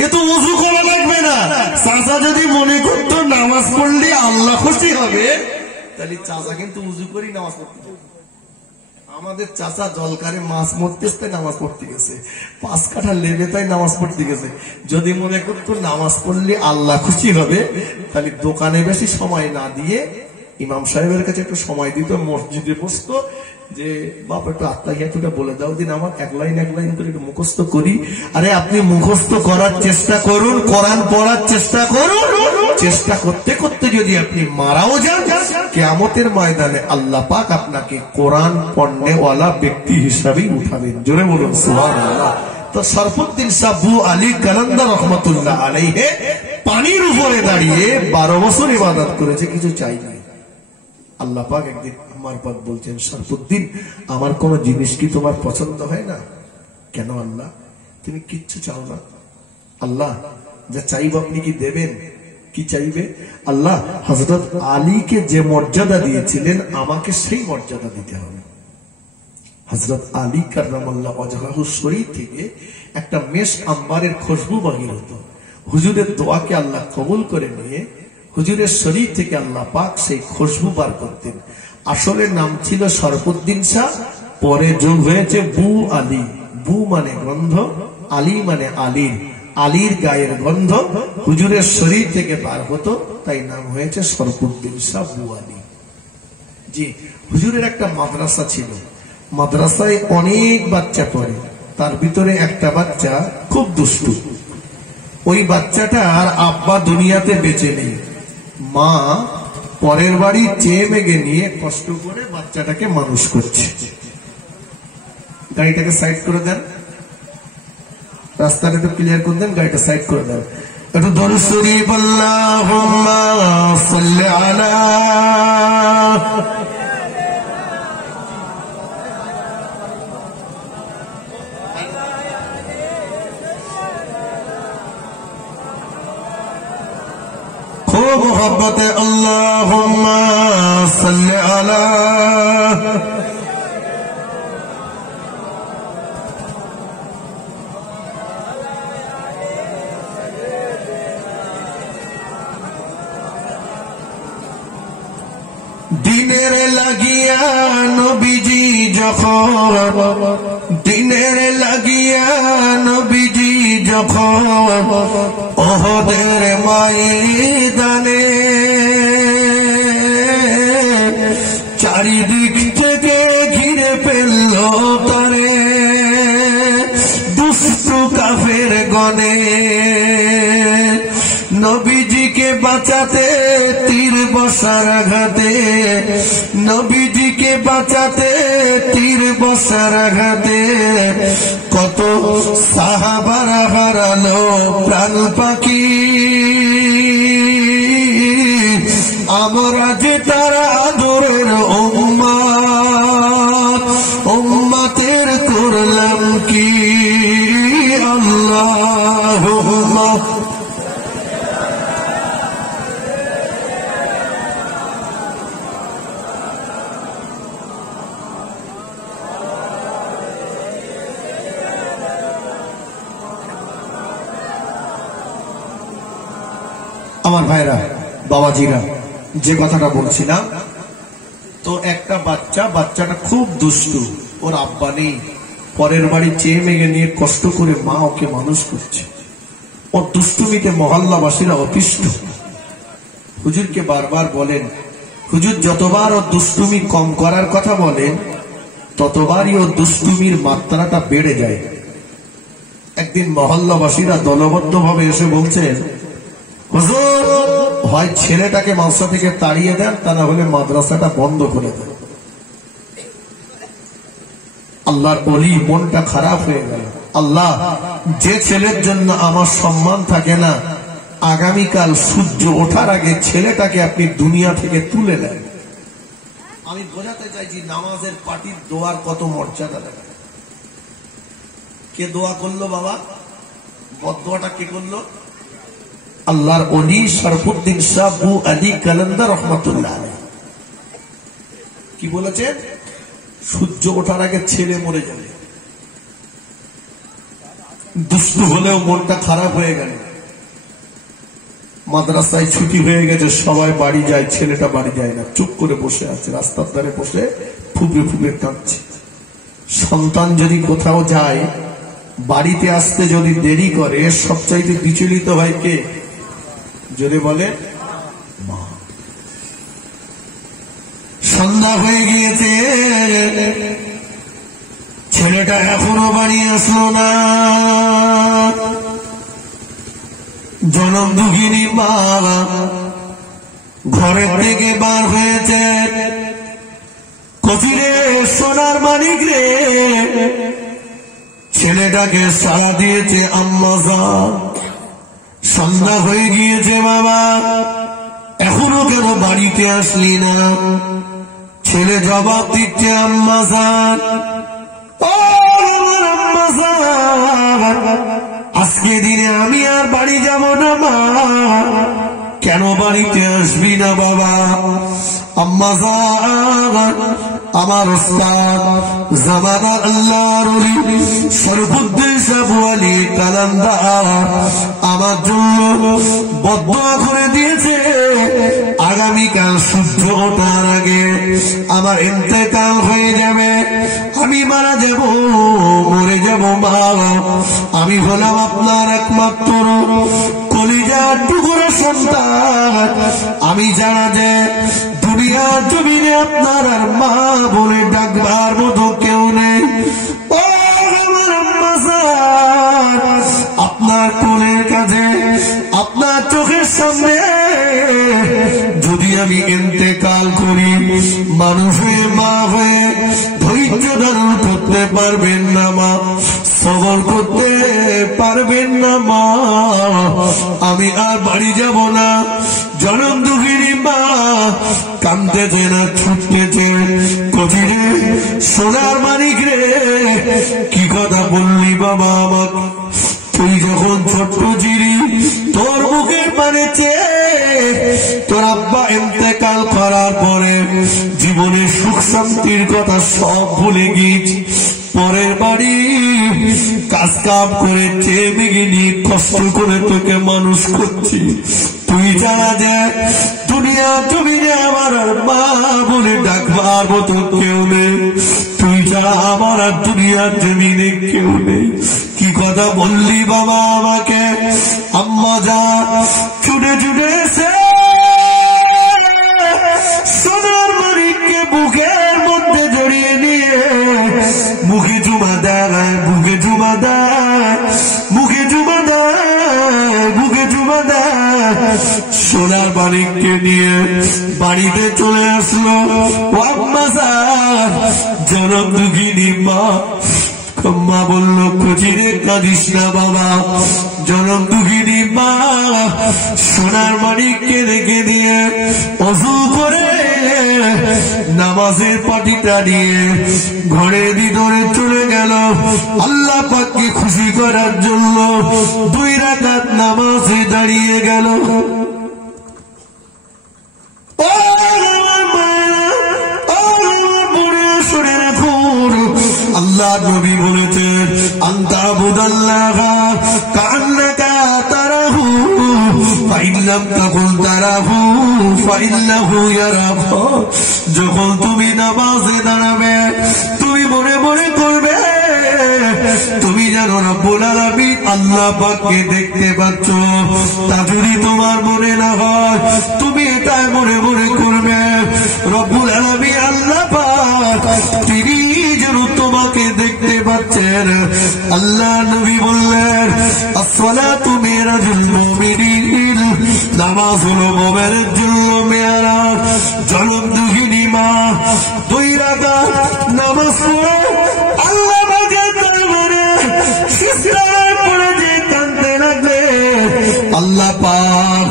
এ তো উজু করা লাগবে না। চাচা যদি মনে করতো নামাজ পড়লে আল্লাহ খুশি হবে, তাহলে চাচা কিন্তু উজু করি নামাজ পড়তে। আমাদের চাচা জলকারে মাছ মরতেছে নামাজ পড়তে গেছে, 5 কাঠা লেবে তাই নামাজ পড়তে গেছে। যদি মনে করতো নামাজ পড়লে আল্লাহ খুশি হবে, তাহলে দোকানে বেশি সময় না দিয়ে ইমাম সাহেবের কাছে একটু সময় দিত, মসজিদে বসতো, যে বাপ একটু আত্মাহিয়াতটা বলে দাও দিন, আমার 1 লাইন 1 লাইন করে একটু মুখস্থ করি। আরে আপনি মুখস্থ করার চেষ্টা করুন, কোরআন পড়ার চেষ্টা করুন, চেষ্টা করতে করতে যদি আপনি মারাও যান, কিয়ামতের ময়দানে আল্লাহ পাক আপনাকে কোরআন পড়নেওয়ালা ব্যক্তি হিসাবেই উঠাবেন। জোরে বলুন সুবহানাল্লাহ। তো শরফুদ্দিন শাহ বু আলী কালান্দার রহমাতুল্লাহ আলাইহি পানির উপরে দাঁড়িয়ে 12 বছর ইবাদত করেছে, কিছু চাই নাই। আল্লাহ পাক একদিন আমার পাক বলছেন শরফুদ্দিন আমার কোন জিনিস কি তোমার পছন্দ হয় না? কেন আল্লাহ, তুমি কিচ্ছু চাও না? আল্লাহ যা চাইব আপনি কি দেবেন? কি চাইবে? আল্লাহ হযরত আলীকে যে মর্যাদা দিয়েছিলেন আমাকে সেই মর্যাদা দিতে হবে। হযরত আলী কাররামাল্লাহু ওয়াজহাহু শরীর থেকে একটা মেশ আম্বারের খুশবু বাহির হতো। হুজুরের দোয়াকে আল্লাহ কবুল করে নিয়ে হুজুরের শরীর থেকে আল্লাহ পাক সেই খুশবু বার করতেন। আসলে নাম ছিল শরফুদ্দিন শাহ, পরে যোগ হয়েছে বু আলী। বু মানে গন্ধ, আলী মানে আলীর, আলীর গায়ের গন্ধ হুজুরের শরীর থেকে বার হতো, তাই নাম হয়েছে শরফুদ্দিন শাহ বু আলী। জি, হুজুরের একটা মাদ্রাসা ছিল, মাদ্রাসায় অনেক বাচ্চা পড়ে, তার ভিতরে একটা বাচ্চা খুব দুষ্টু। ওই বাচ্চাটার আব্বা দুনিয়াতে বেঁচে নেই, মা পরের বাড়ি চেয়ে মেগে নিয়ে কষ্ট করে বাচ্চাটাকে মানুষ করছে। গাড়িটাকে সাইড করে দেন, রাস্তাটা একটু ক্লিয়ার করে দেন, গাড়িটা সাইড করে দেন। একটু দরুদ শরীফ আল্লাহুম্মা সাল্লি আলা खूब मोहब्बत अल्लाहुम्मा सल्ली अला दिनेर लागिया नबीजी जखन दिनेर लागिया नबीजी যখন ওহদের ময়দানে চারিদিক থেকে ঘিরে ফেলল তারে দুষ্টু কাফের গনে নবীজিকে বাঁচাতে তীর বর্ষার আঘাতে নবীজিকে বাঁচাতে তীর বর্ষার আঘাতে কত সাহাবারা হারালো প্রাণ পাখি আমরা যে তারা আদরের উম্মত উম্মতের করলাম কি আল্লাহুম্মা আমার ভাইরা বাবাজিরা যে কথাটা বলছিলাম তো একটা বাচ্চাটা খুব দুষ্টু ওর আব্বা নেই পরের বাড়ি চেয়ে মেঘে নিয়ে কষ্ট করে মা ওকে মানুষ করছে ওর দুষ্টুমিতে মহল্লাবাসীরা অতিষ্ঠ হুজুরকে বারবার বলেন হুজুর যতবার ওর দুষ্টুমি কম করার কথা বলেন ততবারই ওর দুষ্টুমির মাত্রাটা বেড়ে যায় একদিন মহল্লাবাসীরা দলবদ্ধ ভাবে এসে বলছেন হুজুর হয় ছেলেটাকে মাদ্রাসা থেকে তাড়িয়ে দেন তা না হলে মাদ্রাসাটা বন্ধ করে দেন আল্লাহর ওলি মনটা খারাপ হয়ে গেল আল্লাহ যে ছেলের জন্য আমার সম্মান থাকে না আগামীকাল সূর্য ওঠার আগে ছেলেটাকে আপনি দুনিয়া থেকে তুলে নেন আমি বোঝাতে চাইছি নামাজের পার্টির দোয়ার কত মর্যাদা দেখা কে দোয়া করলো বাবা বদদোয়াটা কে করলো আল্লাহর ওলি শরফুদ্দিন শাহ বু আলী কালান্দার রহমাতুল্লাহ আলাইহি কি বলেছেন সূর্য ওঠার আগে ছেলে মরে যাবে দুষ্টু হলেও মনটা খারাপ হয়ে গেল মাদ্রাসায় ছুটি হয়ে গেছে সবাই বাড়ি যায় ছেলেটা বাড়ি যায় না চুপ করে বসে আছে রাস্তার ধারে বসে ফুপে ফুপে কাঁদছে সন্তান যদি কোথাও যায় বাড়িতে আসতে যদি দেরি করে সবচাইতে বিচলিত হয় কে যদি বলে মা সন্ধ্যা হয়ে গিয়েছে ছেলেটা এখনো বাড়ি আসলো না জনম দুঃখিনী মা ঘরের থেকে বার হয়েছে কফিরে সোনার মানিক রে ছেলেটাকে সাড়া দিয়েছে আম্মা জান সন্ধ্যা হয়ে গিয়েছে বাবা এখনো কেন বাড়িতে আসলি না ছেলে জবাব দিচ্ছে আম্মা জান ও আমার আম্মা জান আজকে দিনে আমি আর বাড়ি যাব না মা কেন বাড়িতে আসবি না বাবা আম্মা জান আমার উস্তাদ জামানার আল্লাহর ওলি শরফুদ্দিন শাহ বু আলী কালান্দার আমার জন্য বদদোয়া করে দিয়েছে আগামীকাল সূর্য ওঠার আগে আমার ইন্তেকাল হয়ে যাবে আমি মারা যাব মরে যাব মা আমি হলাম আপনার একমাত্র কলিজার টুকরো সন্তান আমি জানা যে দুনিয়ার জমিনে আপনার আর মা বলে ডাকবার মতো কেউ নেই ও আমার আম্মা জান আপনার কোলের কাছে আপনার চোখের সামনে যদি আমি ইন্তেকাল করি মানুষ হয়ে মা হয়ে ধৈর্য ধারণ করতে পারবেন না মা সবর করতে পারবেন না মা আমি আর বাড়ি যাব না জনম দুঃখিনী মা কাঁদতেছে না ছুটতেছে কঠিনে সোনার মানিক রে কি কথা বললি বাবা আমাকে তুই যখন ছোট্ট ছিলি তোর মুখের পানে চেয়ে তোর আব্বা ইন্তেকাল করার পরে জীবনের সুখ শান্তির কথা সব ভুলে গিয়েছি পরের বাড়ি কাজ কাম করে চেয়ে মেগিনি কষ্ট করে তোকে মানুষ করছি তুই জানা যায় দুনিয়া জমিনে আমার আর মা বলে ডাকবার মতো কেউ নেই তুই যারা আমার আর দুনিয়ার জমিনে কেউ নেই কি কথা বললি বাবা আমাকে, আম্মা যা ছুটে ছুটে এসে সোনার মানিককে বুকের মধ্যে জড়িয়ে নিয়ে মুখে চুমা দেয়, বুকে চুমা দেয়, মুখে চুমা দেয়, বুকে চুমা দেয়। সোনার মানিককে নিয়ে বাড়িতে চলে আসলো। আম্মা স্যার জনম দুঃখিনী মা, মা বলল কচিরে কাঁদিস না বাবা, জনম দুঃখিনী মা সোনার মানিককে রেখে দিয়ে অজু করে নামাজের পাটিটা নিয়ে ঘরের ভিতরে চলে গেল আল্লাহ পাককে খুশি করার জন্য। 2 রাকাত নামাজে দাঁড়িয়ে গেল। আল্লাহ নবী বলেছেন আনতা বুদাল্লাহা কান্নাকা তারাহু ফাইন লাম তাকুন তারাহু ফাইন্নাহু ইয়ারাহু। যখন তুমি নামাজে দাঁড়াবে তুমি মনে মনে করবে তুমি যেন রব্বুল আলামিন আল্লাহ পাককে দেখতে পাচ্ছ। তা যদি তোমার মনে না হয় তুমি তাই মনে মনে করবে রব্বুল আলামিন আল্লাহ পাক তিনি যেন তোমাকে দেখতে পাচ্ছেন। আল্লাহ নবী বললেন আসসালাতু মিরাজুল মুমিনিন, নামাজ হলো মুমিনের জন্য মেরাজ। জনম দুঃখিনী মা 2 রাকাত নামাজ পড়ে আল্লাহ পাকের দরবারে সিজদায় পড়ে যে কাঁদতে লাগলে আল্লাহ পাক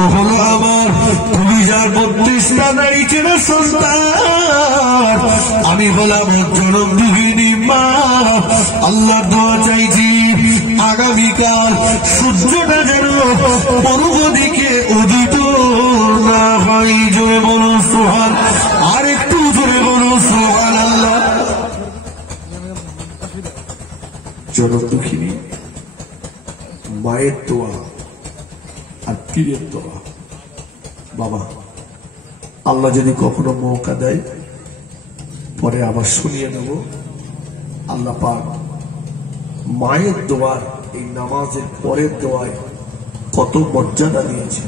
ও হলো আমার 2032টা নারী ছিল সন্তান, আমি হলাম জনম দুঃখিনী মা। আল্লাহ দোয়া চাইছি আগামীকাল সূর্যটা যেন পূর্ব দিকে উদিত না হয়। জোরে বলো সুবহান, আর একটু জোরে বলো সুবহানাল্লাহ। জনম দুঃখিনী মায়ের দোয়া আর পীরের দোয়া। বাবা আল্লাহ যদি কখনো মৌকা দেয় পরে আবার শুনিয়ে নেব। আল্লাহ পাক মায়ের দোয়ার এই নামাজের পরের দোয়ায় কত মর্যাদা দিয়েছে।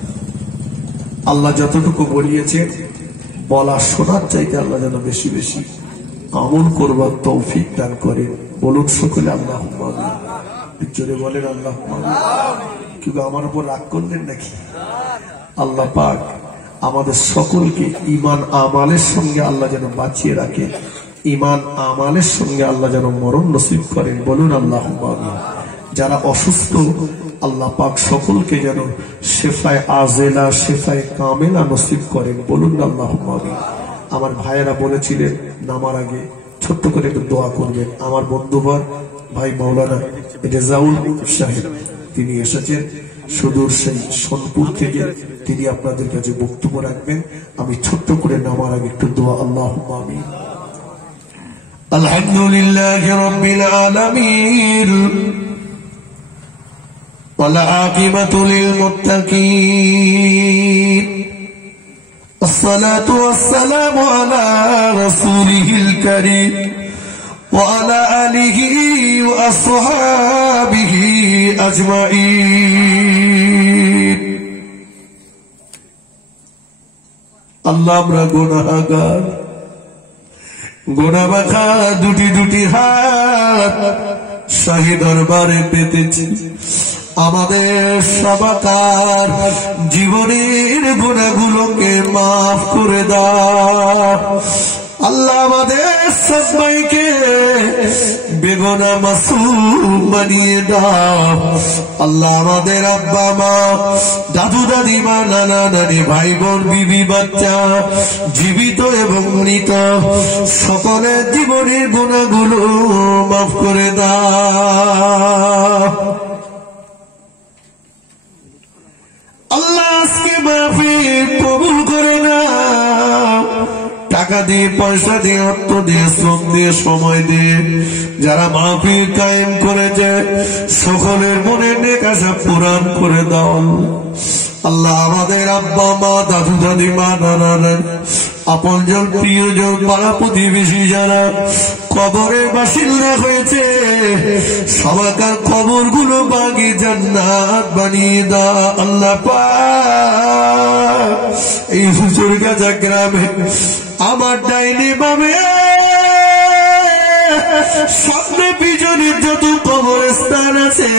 আল্লাহ যতটুকু বলিয়েছে বলা শোনার চাইতে আল্লাহ যেন বেশি বেশি আমল করবার তৌফিক দান করে। বলুন সকলে আল্লাহুম্মা আমিন। জোরে বলেন আল্লাহুম্মা আমিন। কিন্তু আমার উপর রাগ করলেন নাকি? আল্লাহ পাক আমাদের সকলকে ঈমান আমালের সঙ্গে আল্লাহ যেন বাঁচিয়ে রাখে, ঈমান আমালের সঙ্গে আল্লাহ যেন মরণ নসিব করেন। বলুন আল্লাহুম্মা আমিন। যারা অসুস্থ আল্লাহ পাক সকলকে যেন শেফায়ে আজেলা শেফায়ে কামেলা নসিব করেন। বলুন আল্লাহুম্মা আমিন। আমার ভাইয়েরা বলেছিলেন নামার আগে ছোট্ট করে একটু দোয়া করবেন। আমার বন্ধুবর ভাই মাওলানা রেজাউল সাহেব তিনি এসেছেন সুদূর সেই সোনপুর থেকে, তিনি আপনাদের কাছে বক্তব্য রাখবেন। আমি ছোট্ট করে নামার আগে একটু দোয়া। আল্লাহুম্মা আমিন। আলহামদুলিল্লাহি রাব্বিল আলামিন ওয়াল আকিবাতু লিল মুত্তাকিন والصلاة والسلام على رسوله الكريم وعلى آله وأصحابه أجمعين। আল্লাহ আমরা গুনাহগার, গুনাহ মাখা দুটি দুটি হাত শাহী দরবারে পেতেছি। আমাদের সবাকার জীবনের গুনাহগুলোকে মাফ করে দাও আল্লাহ। আমাদের সবাইকে বেগুনাহ মাসুম বানিয়ে দাও আল্লাহ। আমাদের আব্বা মা, দাদু দাদিমা, নানা নানি, ভাই বোন, বিবি বাচ্চা, জীবিত এবং মৃত সকলের জীবনের গুনাহগুলো মাফ করে দাও আল্লাহ। আজকে মাহফিল কবুল করে নাও। টাকা দিয়ে, পয়সা দিয়ে, অর্থ দিয়ে, শ্রম দিয়ে, সময় দিয়ে যারা মাহফিল কায়েম করেছে সকলের মনের নেক আশা পূরণ করে দাও আল্লাহ। আমাদের আব্বা মা, দাদু দাদিমা, নানা নানি আপনজন প্রিয়জন পাড়া প্রতিবেশী যারা কবরের বাসিন্দা হয়েছে সবাইকার কবরগুলো বাগি জান্নাত বানিয়ে দাও আল্লাহ পাক। এই হুজুরগাছা গ্রামে আমার ডাইনি বামে সামনে পিছনে যত কবরস্থান আছে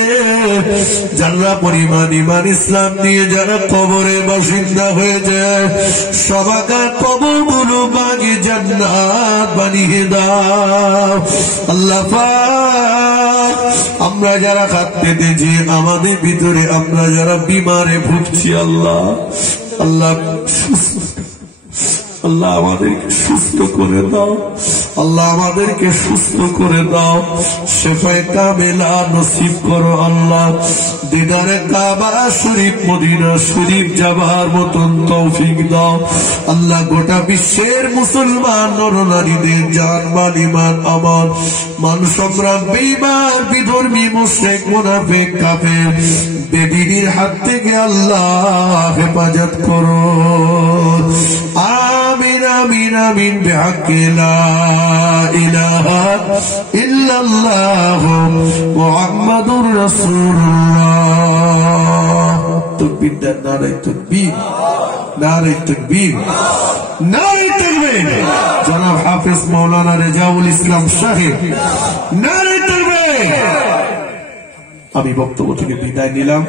যারা পরিমাণ ইমান ইসলাম নিয়ে যারা কবরের বাসিন্দা হয়েছে সবাইকার কবরগুলো বাগি জান্নাত বানিয়ে দাও আল্লাহ পাক। আমরা যারা হাত পেতেছি আমাদের ভিতরে আমরা যারা বিমারে ভুগছি আল্লাহ আল্লাহ আল্লাহ আমাদেরকে সুস্থ করে দাও আল্লাহ আমাদেরকে সুস্থ করে দাও শেফায়ে কামেলা নসিব করো আল্লাহ। দিদারে কাবা শরীফ মদিনা শরীফ যাবার মতন তৌফিক দাও আল্লাহ। গোটা বিশ্বের মুসলমান নরনারীদের জান মাল ঈমান আমল মান সম্রাট বেঈমান বিধর্মী মুশরিক মুনাফিক কাফের বেদিনীর হাত থেকে আল্লাহ হেফাজত করো আমিন আমিন আমিন বিহাক্কি লা ইলাহা ইল্লাল্লাহ মুহাম্মাদুর রাসূলুল্লাহ। তাকবীর দেন নারে তাকবীর নারে তাকবীর নারে তাকবীর। জনাব হাফেজ মাওলানা রেজাউল ইসলাম সাহেব নারে তাকবীর। আমি বক্তব্য থেকে বিদায় নিলাম।